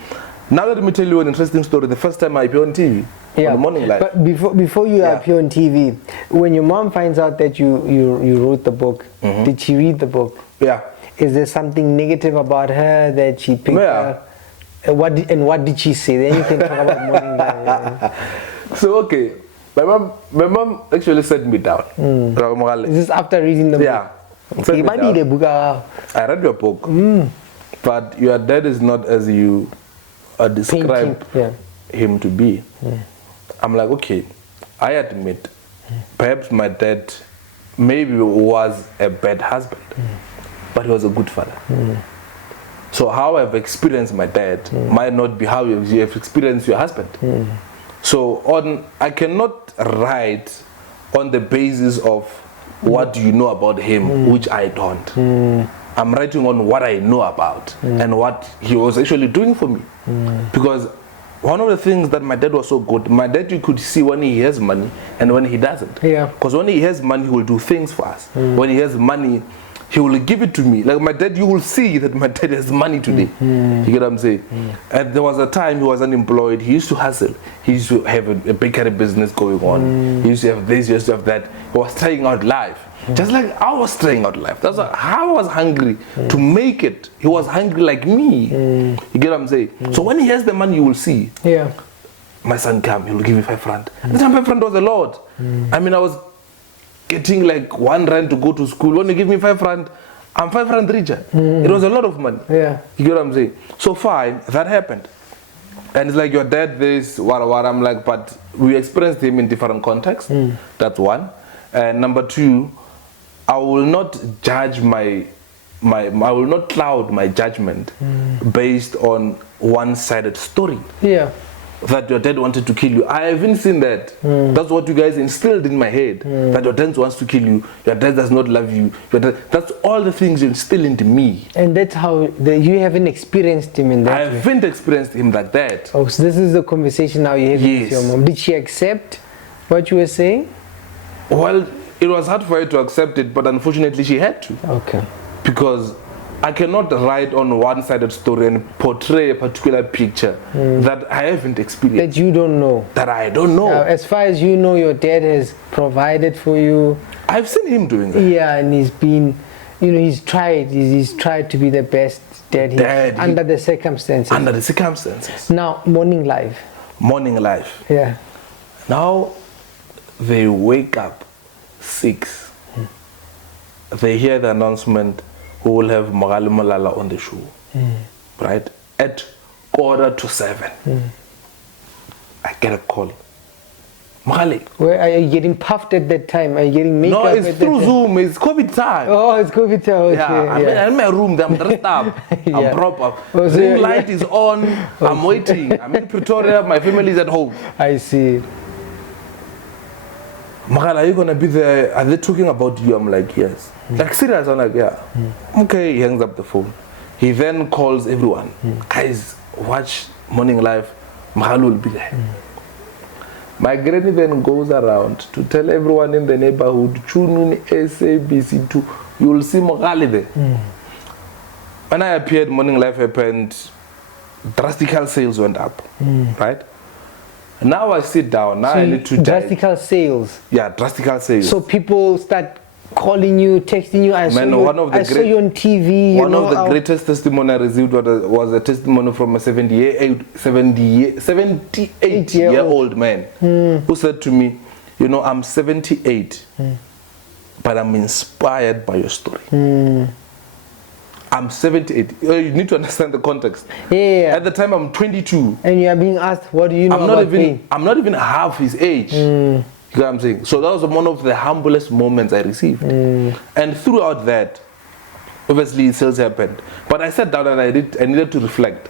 Now let me tell you an interesting story. The first time I appeared on TV, on the Morning Live. But before you appear on TV, when your mom finds out that you wrote the book, did she read the book? Yeah. Is there something negative about her that she picked up? What did she say? Then you can talk about Morning Live. So okay, my mom actually set me down. Is this after reading the book? Yeah. I read your book, but your dad is not as you describe him to be. I'm like, okay, I admit, perhaps my dad maybe was a bad husband, but he was a good father. So how I've experienced my dad might not be how you have experienced your husband. So I cannot write on the basis of what you know about him, which I don't. I'm writing on what I know about and what he was actually doing for me. Because one of the things that my dad was so good, my dad, you could see when he has money and when he doesn't. Yeah. Because when he has money, he will do things for us. When he has money, he will give it to me. Like my dad, you will see that my dad has money today. You get what I'm saying? And there was a time he was unemployed. He used to hustle. He used to have a bakery business going on. He used to have this, he used to have that. He was trying out life. Just like I was trying out life. That's how I was hungry to make it. He was hungry like me. You get what I'm saying? So when he has the money, you will see. Yeah. My son come, he will give me 5 rand. The time 5 rand was a lot. I mean, I was getting like 1 rand to go to school. When you give me 5 rand, I'm 5 rand richer. It was a lot of money. Yeah. You get what I'm saying? So fine, that happened. And it's like your dad this, what I'm like, but we experienced him in different contexts. That's one. And number 2, I will not judge I will not cloud my judgment based on one-sided story. Yeah. That your dad wanted to kill you. I haven't seen that. That's what you guys instilled in my head. That your dad wants to kill you. Your dad does not love you. That's all the things you instill into me. And that's how you haven't experienced him in that I haven't experienced him like that. Oh, so this is the conversation now you have with your mom. Did she accept what you were saying? Well, it was hard for her to accept it, but unfortunately she had to. Okay. Because I cannot write on one-sided story and portray a particular picture that I haven't experienced. That you don't know. That I don't know. As far as you know, your dad has provided for you. I've seen him doing that. Yeah, and he's been, he's tried to be the best dad under the circumstances. Under the circumstances. Now, Morning Live. Morning Live. Yeah. Now, they wake up 6. They hear the announcement, who will have Mogale Molala on the show, right? At 6:45, I get a call. Mogale. Where are you getting puffed at that time? Are you getting makeup? No, it's through Zoom. It's COVID time. Oh, it's COVID time. Okay. Yeah, I'm in my room. I'm dressed up. I'm proper. The light is on. I'm waiting. I'm in Pretoria. My family is at home. I see. Mogale, are you gonna be there? Are they talking about you? I'm like, yes. Like serious? I'm like, yeah. Okay, he hangs up the phone. He then calls everyone. Guys, watch Morning Live. Mogale will be there. My granny then goes around to tell everyone in the neighborhood, tune in SABC2. You will see Mogale there. When I appeared, Morning Live happened. Drastical sales went up, right? Now I sit down. Now I need to drastical sales. Yeah, drastical sales. So people start calling you, texting you. I saw you on TV. One of the greatest testimony I received was a testimony from a 78-year-old man who said to me, I'm 78, but I'm inspired by your story. I'm 78. You need to understand the context. Yeah. At the time, I'm 22. And you are being asked, what do you know about pain? I'm not even half his age. You know what I'm saying? So that was one of the humblest moments I received. And throughout that, obviously it still happened. But I sat down and I needed to reflect.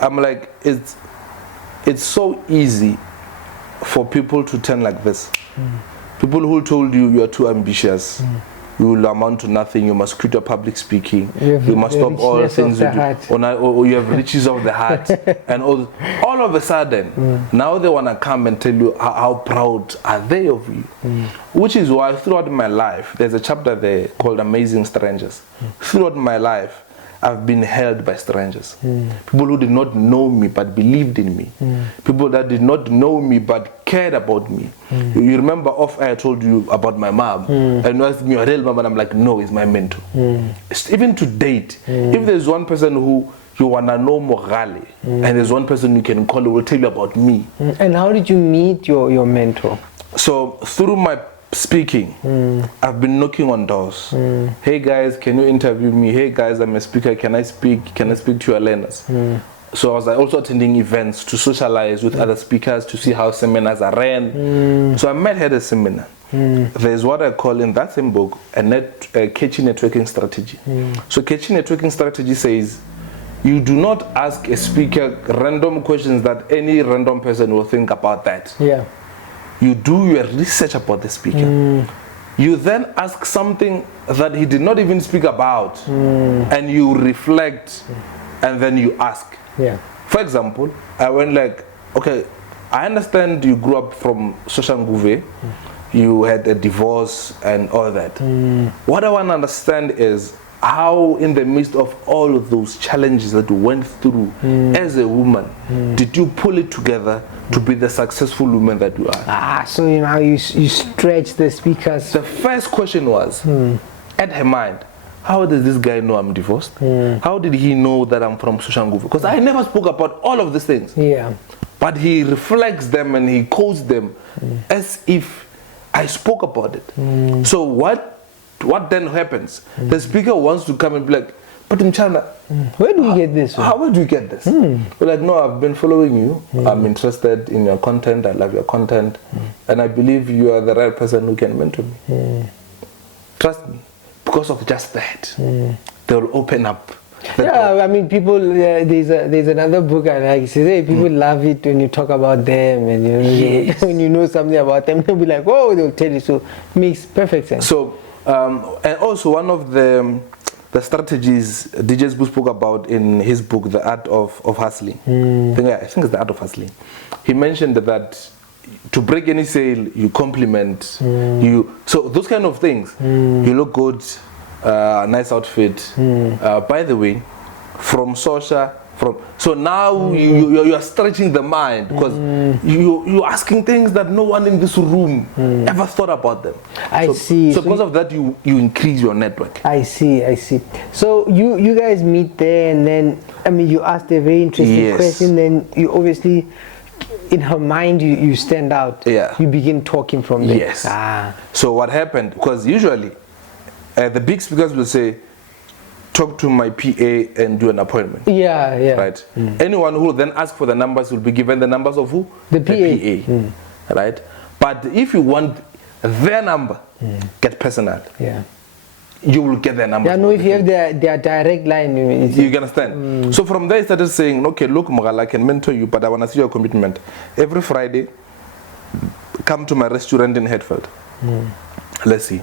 I'm like, it's so easy for people to turn like this. People who told you are too ambitious. You will amount to nothing. You must quit your public speaking. You must stop all things you do. Or you have riches of the heart. And all of a sudden, now they want to come and tell you how proud are they of you. Which is why throughout my life, there's a chapter there called Amazing Strangers. Throughout my life, I've been held by strangers. People who did not know me but believed in me. People that did not know me but cared about me. You remember off air I told you about my mom. And you asked me, your real mom? And I'm like, no, it's my mentor. Even to date, if there's one person who you want to know Mogale, and there's one person you can call who will tell you about me. And how did you meet your mentor? So through my speaking, I've been knocking on doors. Hey guys, can you interview me? Hey guys, I'm a speaker. Can I speak? Can I speak to your learners? So I was also attending events to socialize with other speakers to see how seminars are ran. So I met her at a seminar. There's what I call in that same book a catchy networking strategy. So catchy networking strategy says you do not ask a speaker random questions that any random person will think about that. Yeah. You do your research about the speaker. You then ask something that he did not even speak about, and you reflect, and then you ask. Yeah. For example, I went like, okay, I understand you grew up from Soshanguve, you had a divorce and all that. What I want to understand is how in the midst of all of those challenges that you went through as a woman, did you pull it together to be the successful woman that you are? So you stretch the speakers. The first question was, at her mind, how does this guy know I'm divorced? How did he know that I'm from Soshanguve? Because I never spoke about all of these things. Yeah. But he reflects them and he quotes them as if I spoke about it. So what then happens? The speaker wants to come and be like, but Mchana, where do you get this? Where do you get this? We're like, no, I've been following you. I'm interested in your content. I love your content. And I believe you are the right person who can mentor me. Trust me. Because of just that, they will open up. Yeah, I mean, people. There's another book I like. It says, hey, people love it when you talk about them, and when you know something about them, they'll be like, oh, they'll tell you. So it makes perfect sense. So, and also one of the strategies DJ Sbu spoke about in his book, The Art of Hustling. I think it's The Art of Hustling. He mentioned that to break any sale, you compliment. So those kind of things. You look good, nice outfit. By the way, from social, so now you are stretching the mind because you're asking things that no one in this room ever thought about them. I see. So because of that, you increase your network. I see. So you guys meet there, and then I mean you asked a very interesting question. Then you obviously, in her mind, you stand out. Yeah. You begin talking from there. Yes. So what happened? Because usually, the big speakers will say, talk to my PA and do an appointment. Yeah. Right? Anyone who will then ask for the numbers will be given the numbers of who? The PA. Right? But if you want their number, get personal. Yeah. You will get their number. Yeah, no, if you have their direct line. You understand? So from there, I started saying, okay, look, Mogale, I can mentor you, but I want to see your commitment. Every Friday, come to my restaurant in Hatfield. Let's see.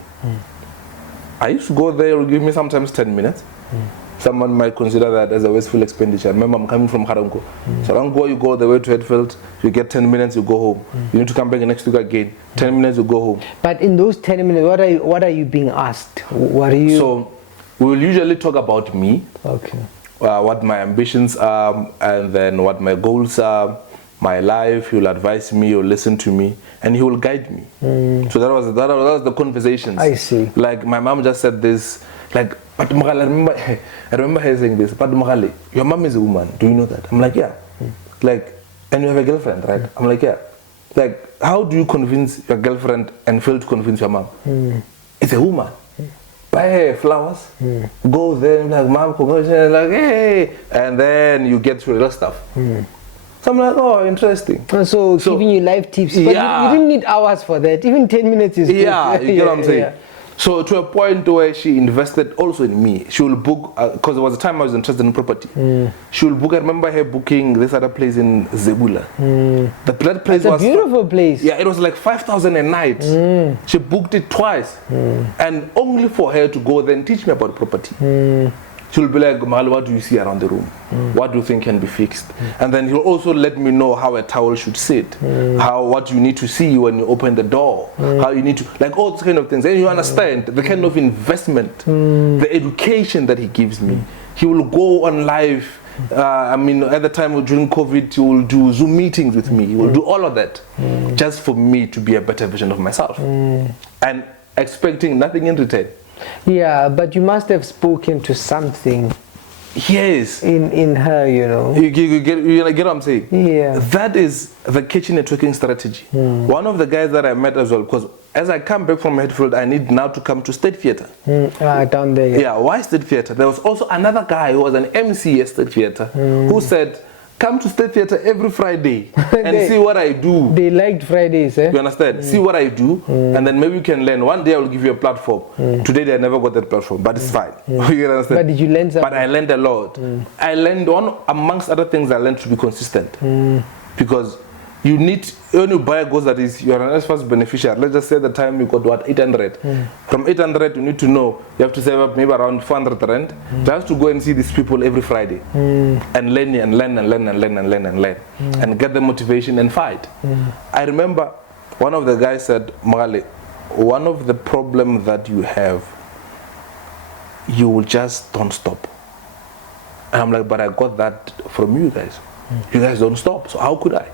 I used to go there, it will give me sometimes 10 minutes. Someone might consider that as a wasteful expenditure. Remember, I'm coming from Harango. So Harango, you go all the way to Hatfield, you get 10 minutes, you go home. You need to come back next week again. 10 minutes, you go home. But in those 10 minutes, what are you being asked? What are you? So we will usually talk about me. Okay. What my ambitions are, and then what my goals are, my life. He will advise me, he will listen to me, and he will guide me. So that was the conversations. I see. Like my mom just said this, like, but Mogale, I remember her saying this, but Mogale, your mom is a woman, do you know that? I'm like, yeah. Like, and you have a girlfriend, right? I'm like, yeah. Like, how do you convince your girlfriend and fail to convince your mom? It's a woman. buy her flowers, go there and be like, Mom, congratulations, like, hey, and then you get to real stuff. So I'm like, oh, interesting. So giving you life tips, but you didn't need hours for that. Even 10 minutes is good. Yeah, you get what I'm saying? So to a point where she invested also in me. She will book, because there was a time I was interested in property. She will book, I remember her booking this other place in Zebula. That place was a beautiful place. Yeah, it was like 5,000 a night. She booked it twice. And only for her to go there and teach me about property. She'll be like, Mogale, what do you see around the room? What do you think can be fixed? And then he'll also let me know how a towel should sit, what you need to see when you open the door, how you need to, like all those kind of things. And you understand the kind of investment, the education that he gives me. He will go on live. I mean, at the time during COVID, he will do Zoom meetings with me. He will do all of that just for me to be a better version of myself. And expecting nothing in return. Yeah, but you must have spoken to something. Yes. In her, you know. You get what I'm saying? Yeah. That is the kitchen networking strategy. One of the guys that I met as well, because as I come back from Hatfield, I need now to come to State Theatre. Down there. Yeah, why State Theatre? There was also another guy who was an MC at State Theatre who said, come to State Theatre every Friday and see what I do. They liked Fridays, eh? You understand? See what I do, and then maybe you can learn. One day I will give you a platform. Today they never got that platform, but it's fine. You understand? But did you learn something? But I learned a lot. I learned amongst other things, I learned to be consistent. Because you need, when you buy a goods that is, you are an first beneficiary. Let's just say at the time you got what, 800. From 800 you need to know, you have to save up maybe around 400 rand. Just to go and see these people every Friday. And learn and learn and learn and learn and learn and learn. And get the motivation and fight. I remember one of the guys said, Mogale, one of the problems that you have, you will just don't stop. And I'm like, but I got that from you guys. You guys don't stop, so how could I?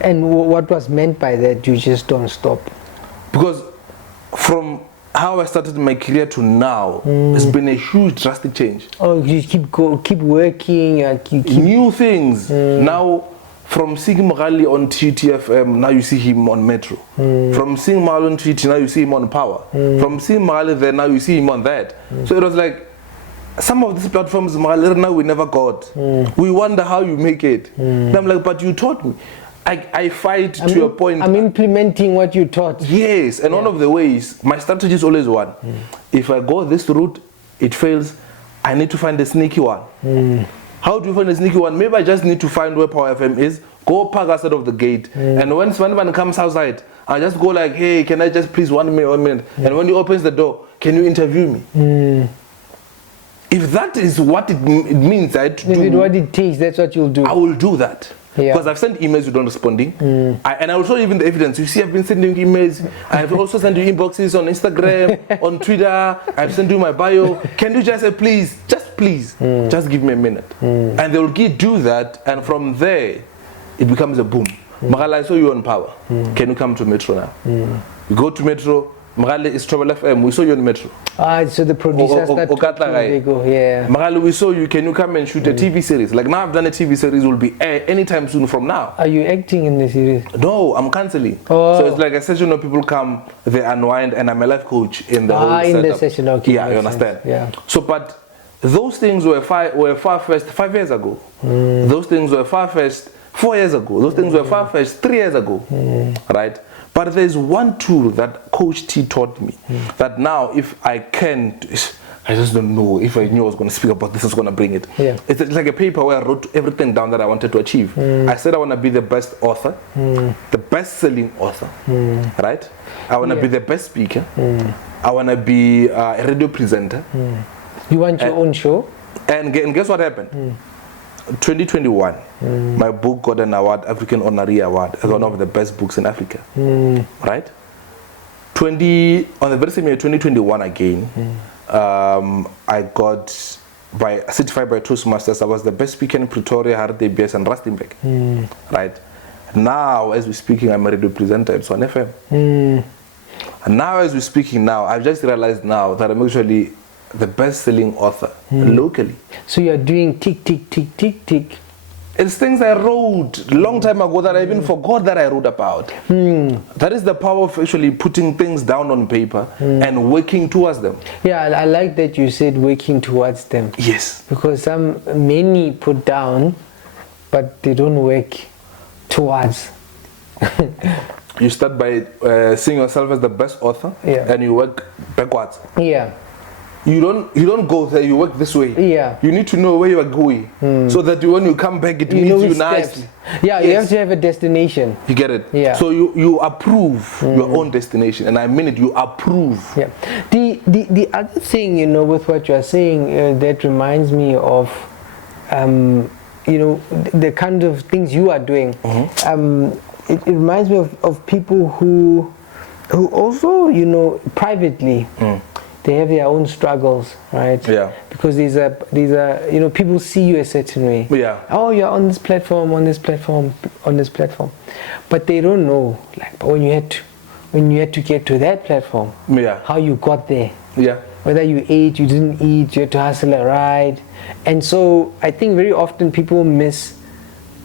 And what was meant by that, you just don't stop? Because from how I started my career to now, it's been a huge drastic change. Oh, you keep working, you keep new things. Now, from seeing Mogale on TTFM, now you see him on Metro. From seeing Mogale on TT, now you see him on Power. From seeing Mogale there, now you see him on that. So it was like, some of these platforms, Mogale, now we never got. We wonder how you make it. And I'm like, but you taught me. I fight to a point. I'm implementing what you taught. Yes, and one of the ways, my strategy is always one. If I go this route, it fails, I need to find a sneaky one. How do you find a sneaky one? Maybe I just need to find where Power FM is, go park outside of the gate, and when someone comes outside, I just go like, hey, can I just please 1 minute? And when he opens the door, can you interview me? If that is what it means, what it takes, that's what you'll do. I will do that. Because I've sent emails, you don't responding. And I will show you even the evidence. You see, I've been sending emails. I've also sent you inboxes on Instagram, on Twitter. I've sent you my bio. Can you just say, please, just give me a minute. And they will do that. And from there, it becomes a boom. Mogale, I saw you on Power. Can you come to Metro now? You go to Metro. Mogale is Trouble FM. We saw you on Metro. So the producers Mogale, we saw you. Can you come and shoot a TV series? Like now I've done a TV series, will be air anytime soon from now. Are you acting in the series? No, I'm cancelling. So it's like a session where people come, they unwind, and I'm a life coach in the whole setup. The session, okay. Yeah, you understand? Yeah. So, but those things were far-fetched 5 years ago. Those things were far-fetched 4 years ago. Those things were far-fetched 3 years ago. Right? But there's one tool that Coach T taught me that now if I can, I just don't know if I knew I was going to speak about this, I was going to bring it. It's like a paper where I wrote everything down that I wanted to achieve. I said I want to be the best author, the best-selling author, right? I want to be the best speaker. I want to be a radio presenter. You want your own show? And guess what happened? 2021, my book got an award, African Honorary Award, as one of the best books in Africa. Right? On the very same year, 2021 again, I got certified by Toastmasters. I was the best speaker in Pretoria, Hartbeespoort, and Rustenburg. Right? Now, as we're speaking, I'm a radio presenter at Swan FM. And now, as we're speaking now, I've just realized now that I'm actually the best-selling author locally. So you're doing tick, tick, tick, tick, tick. It's things I wrote a long time ago that I even forgot that I wrote about. That is the power of actually putting things down on paper and working towards them. Yeah, I like that you said working towards them. Yes. Because many put down, but they don't work towards. You start by seeing yourself as the best author, and you work backwards. Yeah. You don't go there, you work this way. Yeah. You need to know where you are going, so that when you come back, it meets you nicely. Yeah, you have to have a destination. You get it? Yeah. So you approve your own destination, and I mean it, you approve. Yeah. The other thing, with what you are saying, that reminds me of, the kind of things you are doing. It reminds me of people who also, privately, they have their own struggles, right? Yeah. Because these are people see you a certain way. Yeah. Oh, you're on this platform, but they don't know, like, when you had to get to that platform, how you got there. Yeah. Whether you ate, you didn't eat, you had to hustle a ride, and so I think very often people miss.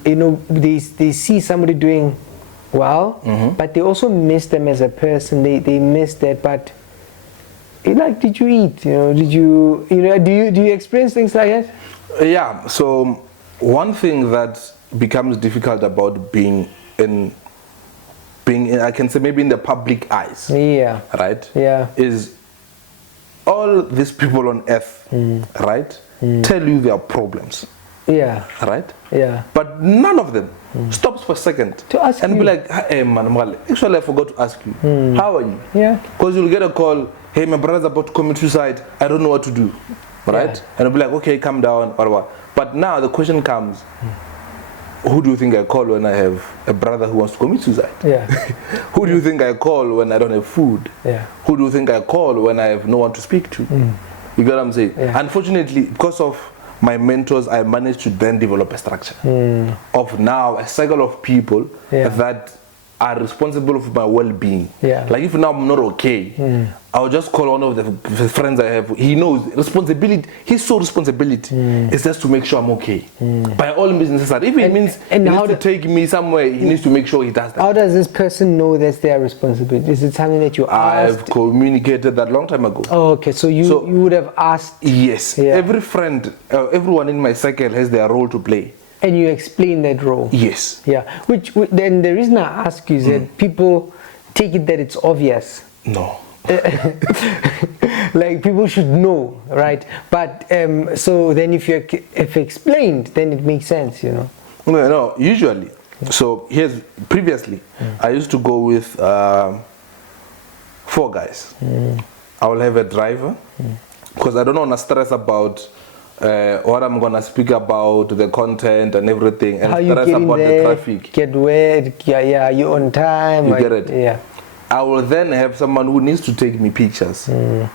They see somebody doing well, but they also miss them as a person. They miss that, but. Like, did you eat? Did you? Do you experience things like that? Yeah. So one thing that becomes difficult about being in, I can say maybe in the public eyes. Yeah. Right. Yeah. Is all these people on earth, right? Tell you their problems. Yeah. Right. Yeah. But none of them stops for a second to ask and you. Be like, "Hey, man, Mogale, actually I forgot to ask you. How are you?" Yeah. Because you'll get a call. Hey, my brother's about to commit suicide. I don't know what to do, right? Yeah. And I'll be like, okay, calm down, whatever. But now the question comes, who do you think I call when I have a brother who wants to commit suicide? Yeah. Who do you think I call when I don't have food? Yeah. Who do you think I call when I have no one to speak to? You get what I'm saying? Yeah. Unfortunately, because of my mentors, I managed to then develop a structure of now a cycle of people that are responsible for my well-being. Yeah. Like if now I'm not okay, I'll just call one of the friends I have. He knows responsibility. His sole responsibility is just to make sure I'm okay. By all means necessary. If it means he needs to take me somewhere, he needs to make sure he does that. How does this person know that's their responsibility? Is it something that you asked? I've communicated that long time ago. Oh, okay. So you would have asked. Yes. Yeah. Every friend, everyone in my circle has their role to play. And you explain that role. Yes. Yeah. Which then the reason I ask you is that people take it that it's obvious. No. Like people should know, right? But so then if explained, then it makes sense, No. Usually. So here's previously, I used to go with 4 guys. I will have a driver because I don't want to stress about. What I'm gonna speak about, the content and everything, and stress about the traffic. Get where, you're on time. You get it? Yeah. I will then have someone who needs to take me pictures, and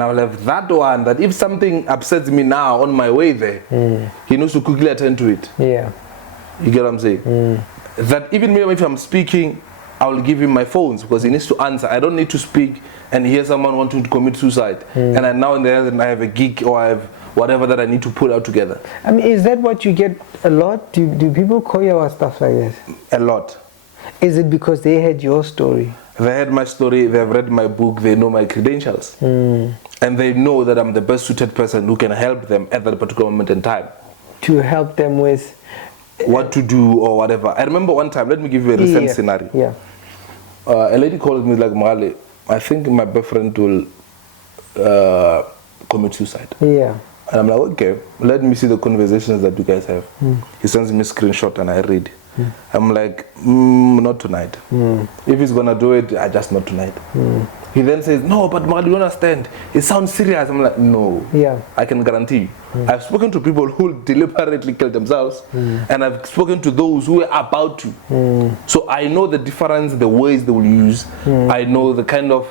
I will have that one that if something upsets me now on my way there, he needs to quickly attend to it. Yeah. You get what I'm saying? That even maybe if I'm speaking, I will give him my phones because he needs to answer. I don't need to speak and hear someone wanting to commit suicide, and now and then I have a gig or I have whatever that I need to put out together. I mean, is that what you get a lot? Do people call you about stuff like that? A lot. Is it because they had your story? They heard my story, they've read my book, they know my credentials. And they know that I'm the best suited person who can help them at that particular moment in time. To help them with? What to do or whatever. I remember one time, let me give you a recent scenario. Yeah. A lady called me like, Mogale, I think my boyfriend will commit suicide. Yeah. And I'm like, okay, let me see the conversations that you guys have. He sends me a screenshot and I read. I'm like, not tonight. If he's gonna do it, I just not tonight. He then says, no, but Mogale, you understand? It sounds serious. I'm like, no. Yeah. I can guarantee you. I've spoken to people who deliberately killed themselves, and I've spoken to those who are about to. So I know the difference, the ways they will use. I know the kind of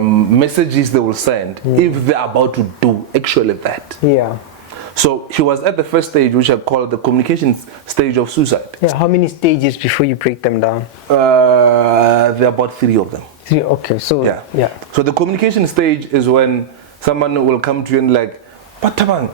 messages they will send if they're about to do actually that. Yeah. So he was at the first stage, which I call the communication stage of suicide. Yeah. How many stages before you break them down? There are about 3 of them. 3. Okay. So yeah. So the communication stage is when someone will come to you and like, but Thabang,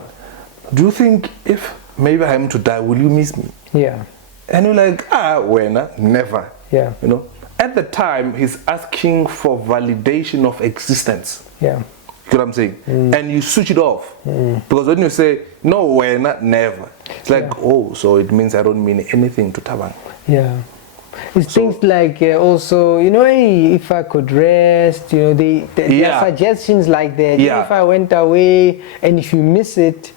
do you think if maybe I am to die, will you miss me? Yeah. And you're like, when? Never. Yeah. You know, at the time, he's asking for validation of existence. Yeah. You know what I'm saying? And you switch it off. Because when you say, no, when? Never. It's like, oh, so it means I don't mean anything to Thabang. Yeah. It's things like also, you know, hey, if I could rest, you know, there are suggestions like that. Yeah. If I went away and if you miss it,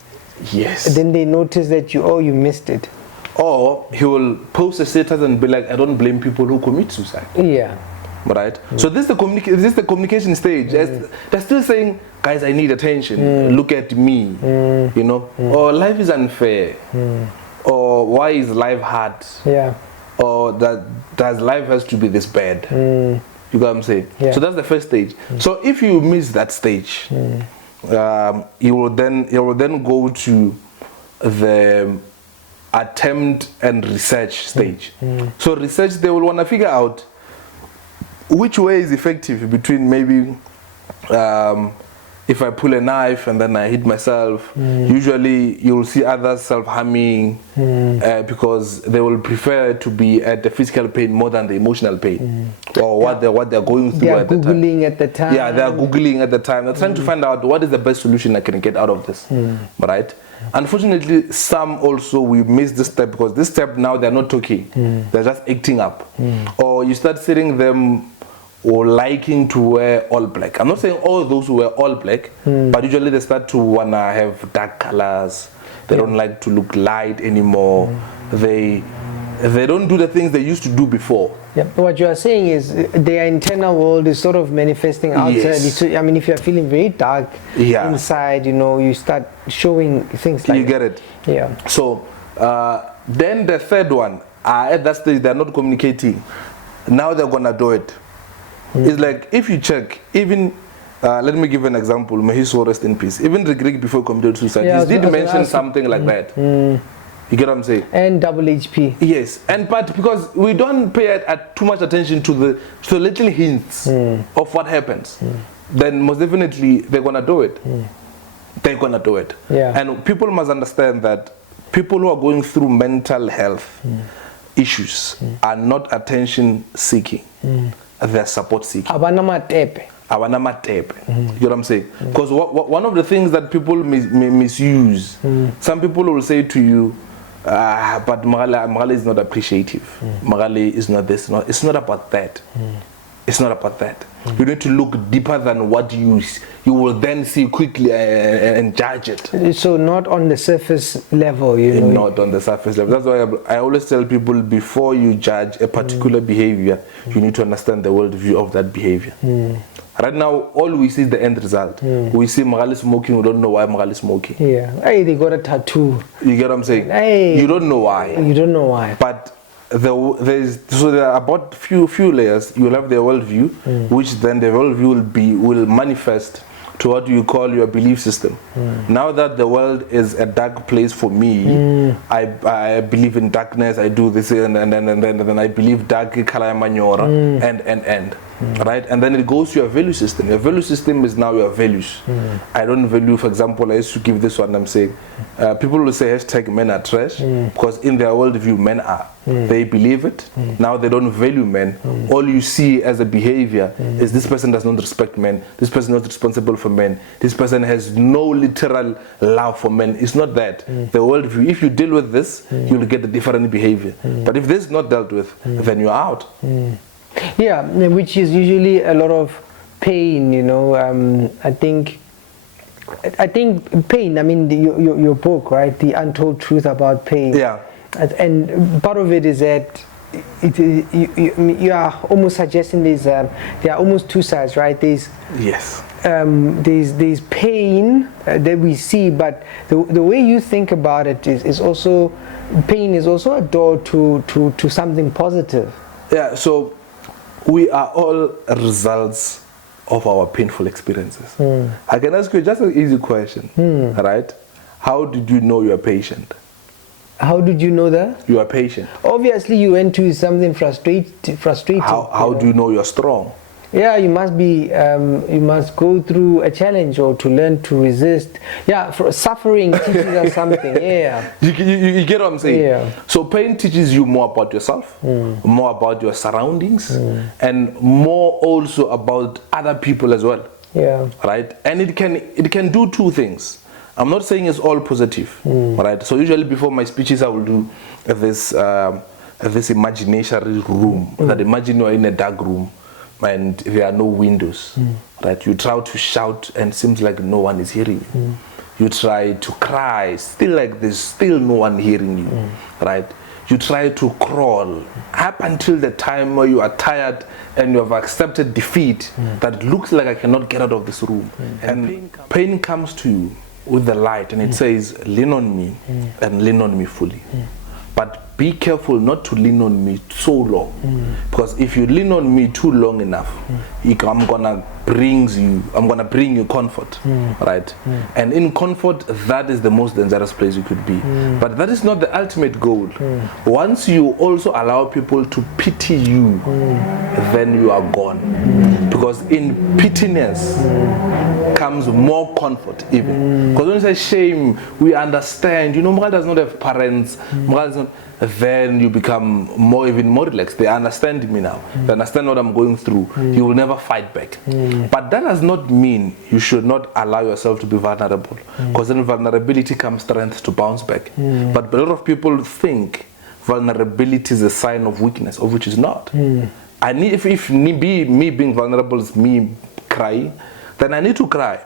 yes, then they notice that you missed it. Or he will post a status and be like, I don't blame people who commit suicide. Yeah. Right? So this is the communication stage. They're still saying, guys, I need attention. Look at me. You know? Or life is unfair. Or why is life hard? Yeah. Or does life has to be this bad? You got what I'm saying? Yeah. So that's the first stage. So if you miss that stage, you will then go to the attempt and research stage. So research, they will want to figure out which way is effective between maybe if I pull a knife and then I hit myself. Usually you'll see others self-harming because they will prefer to be at the physical pain more than the emotional pain or what they're going through at the time. They're Googling at the time. Yeah, they're Googling at the time. They're trying to find out what is the best solution I can get out of this. Right? Unfortunately, some also we miss this step because this step now they're not talking. They're just acting up. Or you start seeing them or liking to wear all black. I'm not saying all those who wear all black, but usually they start to wanna have dark colors. They don't like to look light anymore. They don't do the things they used to do before. Yeah, what you are saying is their internal world is sort of manifesting outside. Yes. I mean, if you are feeling very dark inside, you know, you start showing things like you get it. Yeah. So then the third one, at that stage they're not communicating. Now they're gonna do it. It's like if you check, even let me give an example. May his soul rest in peace. Even the Greek before he committed suicide, he did mention something like that. You get what I'm saying? And double HP. Yes, and but because we don't pay too much attention to the little hints of what happens, then most definitely they're gonna do it. They're gonna do it. Yeah. And people must understand that people who are going through mental health issues are not attention seeking. They're support seeking. Abanamatepe. You know what I'm saying? Because one of the things that people misuse, some people will say to you, but Mogale is not appreciative. Mogale is not this. It's not about that. It's not about that. You need to look deeper than what you will then see quickly and judge it. So not on the surface level, you know. Not on the surface level. That's why I always tell people before you judge a particular behavior, you need to understand the worldview of that behavior. Right now, all we see is the end result. We see Mogale smoking, we don't know why Mogale is smoking. Yeah. Hey, they got a tattoo. You get what I'm saying? Hey. You don't know why. You don't know why. But there are about few layers. You'll have the worldview, which then the worldview will manifest to what you call your belief system. Now that the world is a dark place for me, I believe in darkness. I do this and then I believe dark color manyora and right, and then it goes to your value system. Your value system is now your values. I don't value, for example, I used to give this one. I'm saying people will say hashtag men are trash because in their worldview men are. They believe it. Now they don't value men. All you see as a behavior is this person does not respect men. This person is not responsible for men. This person has no literal love for men. It's not that. The worldview, if you deal with this, you'll get a different behavior. But if this is not dealt with, then you're out. Yeah, which is usually a lot of pain, you know. I think pain, I mean, your book, right? The Untold Truth About Pain. Yeah. And part of it is that you are almost suggesting there are almost two sides, right? There's pain that we see, but the way you think about it is also, pain is also a door to something positive. Yeah, so we are all results of our painful experiences. I can ask you just an easy question, right? How did you know you're patient? How did you know that? You are patient. Obviously, you went to something frustrating. How do you know you're strong? Yeah, you must be. You must go through a challenge or to learn to resist. Yeah, for suffering teaches us something. Yeah. You get what I'm saying? Yeah. So pain teaches you more about yourself, more about your surroundings, and more also about other people as well. Yeah. Right? And it can do two things. I'm not saying it's all positive. Right? So usually before my speeches, I will do this imaginary room. That imagine you're in a dark room and there are no windows. Right? You try to shout and it seems like no one is hearing you. You try to cry, still like there's still no one hearing you. Right? You try to crawl up until the time where you are tired and you have accepted defeat, that it looks like I cannot get out of this room. And pain comes to you with the light and it says, lean on me and lean on me fully. But be careful not to lean on me so long, because if you lean on me too long enough, I'm gonna bring you comfort, right? And in comfort, that is the most dangerous place you could be. But that is not the ultimate goal. Once you also allow people to pity you, then you are gone. Because in pittiness comes more comfort even. Because when you say shame, we understand, Mogale does not have parents, Mogale does not, then you become even more relaxed. They understand me now. They understand what I'm going through. You will never fight back. But that does not mean you should not allow yourself to be vulnerable, because in vulnerability comes strength to bounce back. But a lot of people think vulnerability is a sign of weakness, of which is not. If me being vulnerable is me crying, then I need to cry.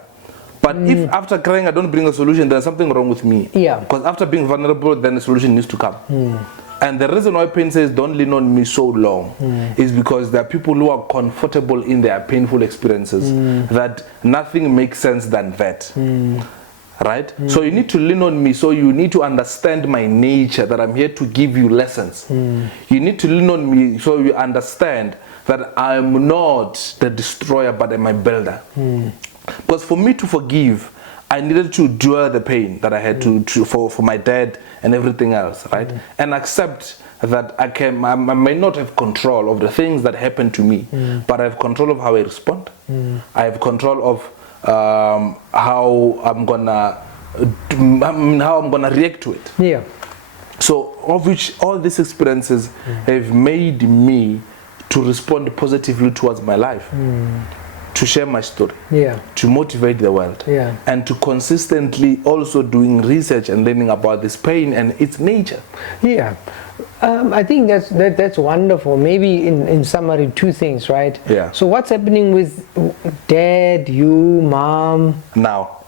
But if after crying I don't bring a solution, there's something wrong with me. Yeah. Because after being vulnerable, then a solution needs to come. And the reason why pain says don't lean on me so long is because there are people who are comfortable in their painful experiences, that nothing makes sense than that. Right? So you need to lean on me, so you need to understand my nature, that I'm here to give you lessons. You need to lean on me so you understand that I'm not the destroyer but I'm a builder. Because for me to forgive, I needed to endure the pain that I had for my dad and everything else, right? And accept that I may not have control of the things that happen to me, but I have control of how I respond. I have control of how I'm gonna react to it. Yeah. So of which all these experiences have made me to respond positively towards my life. To share my story, to motivate the world, and to consistently also doing research and learning about this pain and its nature. Yeah, I think that's wonderful. Maybe in summary, two things, right? Yeah. So what's happening with dad, you, mom? Now.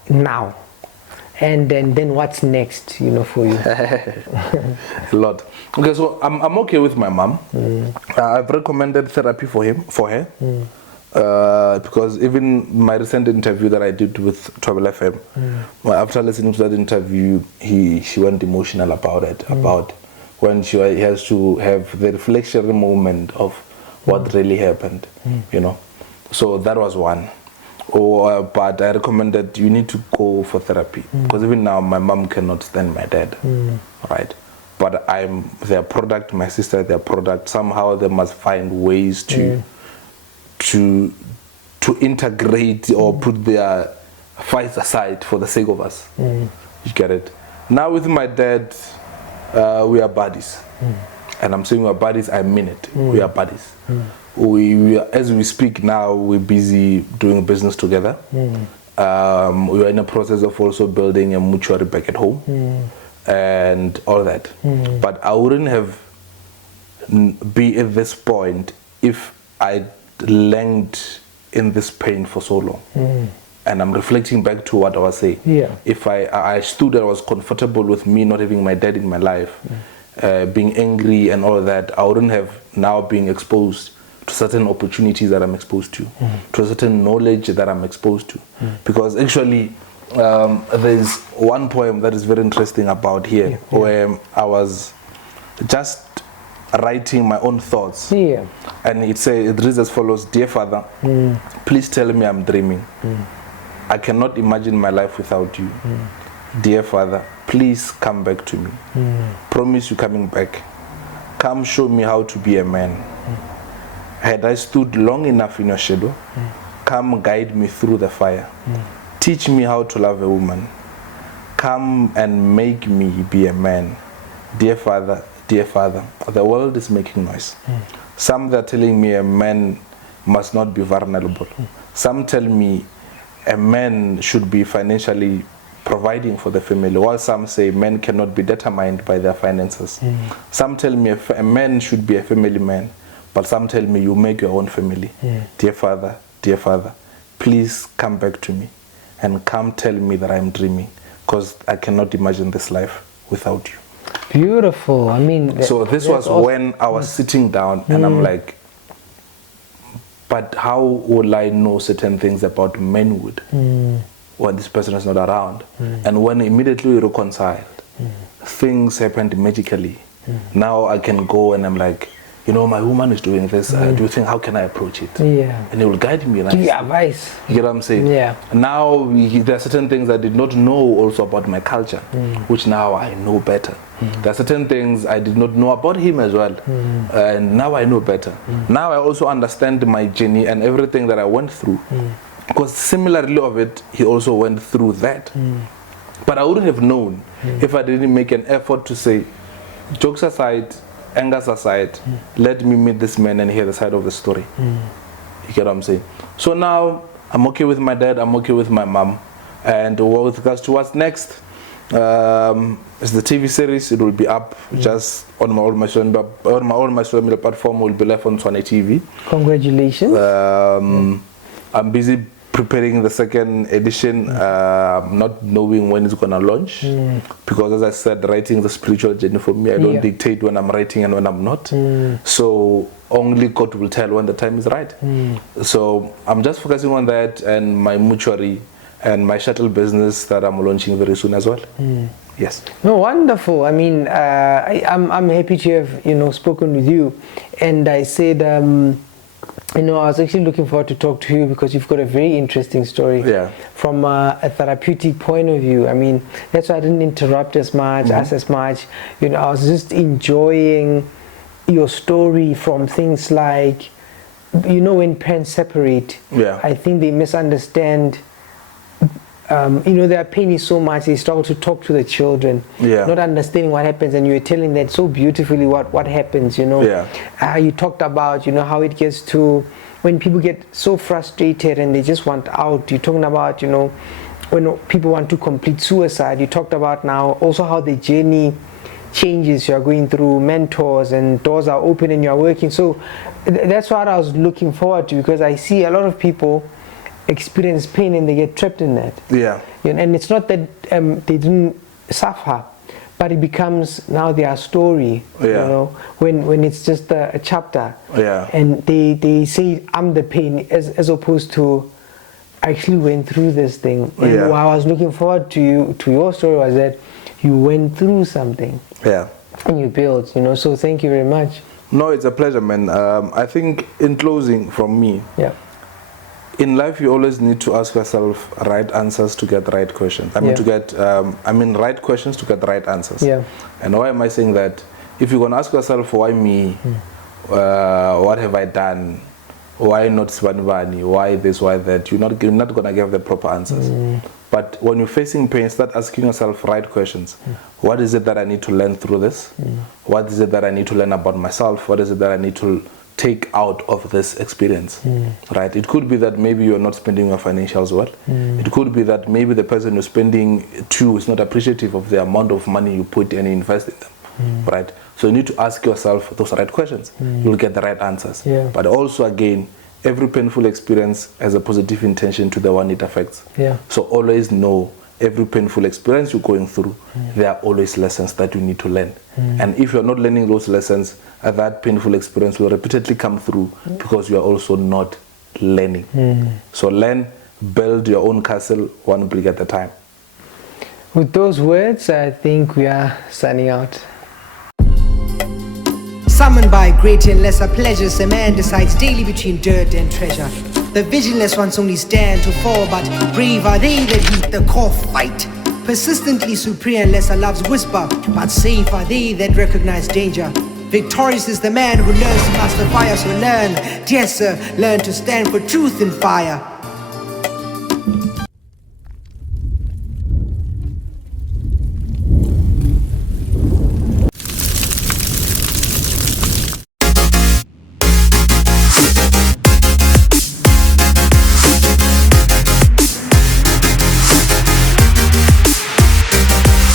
And then what's next, for you? A lot. Okay, so I'm okay with my mom. I've recommended therapy for her. Because even my recent interview that I did with Travel FM, after listening to that interview, she went emotional about it, about when he has to have the reflection moment of what really happened, So that was one. But I recommended you need to go for therapy, because even now my mom cannot stand my dad, right? But I'm their product, my sister their product. Somehow they must find ways to integrate or put their fights aside for the sake of us. You get it? Now with my dad, we are buddies. And I'm saying we are buddies, I mean it. We are buddies. We as we speak now, we're busy doing business together. We are in a process of also building a mortuary back at home and all that. But I wouldn't have be at this point if I langed in this pain for so long. And I'm reflecting back to what I was saying. If I stood there, I was comfortable with me not having my dad in my life, being angry and all that, I wouldn't have now been exposed to certain opportunities that I'm exposed to a certain knowledge that I'm exposed to. Because actually, there's one poem that is very interesting about here, where I was just writing my own thoughts, and it reads as follows: Dear Father, please tell me I'm dreaming. I cannot imagine my life without you. Dear Father, please come back to me. Promise you coming back. Come show me how to be a man. Had I stood long enough in your shadow, come guide me through the fire. Teach me how to love a woman. Come and make me be a man. Dear Father, the world is making noise. Some are telling me a man must not be vulnerable. Some tell me a man should be financially providing for the family, while some say men cannot be determined by their finances. Some tell me a man should be a family man, but some tell me you make your own family. Dear Father, please come back to me and come tell me that I'm dreaming, because I cannot imagine this life without you. Beautiful. I mean, so this was awesome. When I was sitting down and I'm like, but how will I know certain things about manhood when this person is not around? And when immediately we reconciled, things happened magically. Now I can go and I'm like, you know, my woman is doing this. Do you think, how can I approach it? And it will guide me. Give you advice. You get what I'm saying? Now there are certain things I did not know also about my culture, which now I know better. There are certain things I did not know about him as well, and now I know better. Now I also understand my journey and everything that I went through, because similarly of it, he also went through that. But I wouldn't have known if I didn't make an effort to say, jokes aside, angers aside, let me meet this man and hear the side of the story. You get what I'm saying? So now I'm okay with my dad, I'm okay with my mom, and with regards to what's next, it's the TV series. It will be up just on all my social media platform. Will be left on Tshwane TV. Congratulations. I'm busy preparing the second edition, not knowing when it's gonna launch, because as I said, writing is a spiritual journey for me. I don't dictate when I'm writing and when I'm not. So only God will tell when the time is right. So I'm just focusing on that and my mortuary and my shuttle business that I'm launching very soon as well. Yes. No, wonderful. I mean, I'm happy to have spoken with you, and I said I was actually looking forward to talk to you because you've got a very interesting story from a therapeutic point of view. I mean, that's why I didn't interrupt as much, ask as much. I was just enjoying your story from things like, when parents separate, I think they misunderstand. Their pain is so much, they struggle to talk to the children, not understanding what happens, and you were telling that so beautifully what happens, you talked about, how it gets to when people get so frustrated and they just want out. You're talking about, when people want to complete suicide. You talked about now also how the journey changes. You're going through mentors and doors are open and you're working. So that's what I was looking forward to, because I see a lot of people experience pain and they get trapped in that. And it's not that they didn't suffer, but it becomes now their story. When it's just a chapter. And they say I'm the pain, as opposed to I actually went through this thing. And what I was looking forward to your story was that you went through something. And you built. So thank you very much. No, it's a pleasure, man. I think in closing from me. In life, you always need to ask yourself right answers to get right questions. Right questions to get right answers. And why am I saying that? If you're gonna ask yourself, why me? What have I done? Why not Svanvani? Why this? Why that? You're not gonna give the proper answers. But when you're facing pain, start asking yourself right questions. What is it that I need to learn through this? What is it that I need to learn about myself? What is it that I need to take out of this experience, right? It could be that maybe you're not spending your financials well. It could be that maybe the person you're spending to is not appreciative of the amount of money you put and invest in them, right? So you need to ask yourself those right questions. You'll get the right answers. But also, again, every painful experience has a positive intention to the one it affects. So always know, every painful experience you're going through, there are always lessons that you need to learn. And if you're not learning those lessons, that painful experience will repeatedly come through because you are also not learning. So learn, build your own castle one brick at a time. With those words, I think we are signing out. Summoned by greater and lesser pleasures, a man decides daily between dirt and treasure. The vigilant ones only stand to fall, but brave are they that beat the core fight. Persistently superior and lesser loves whisper, but safe are they that recognize danger. Victorious is the man who learns to master fire, so learn, dear sir, learn to stand for truth in fire.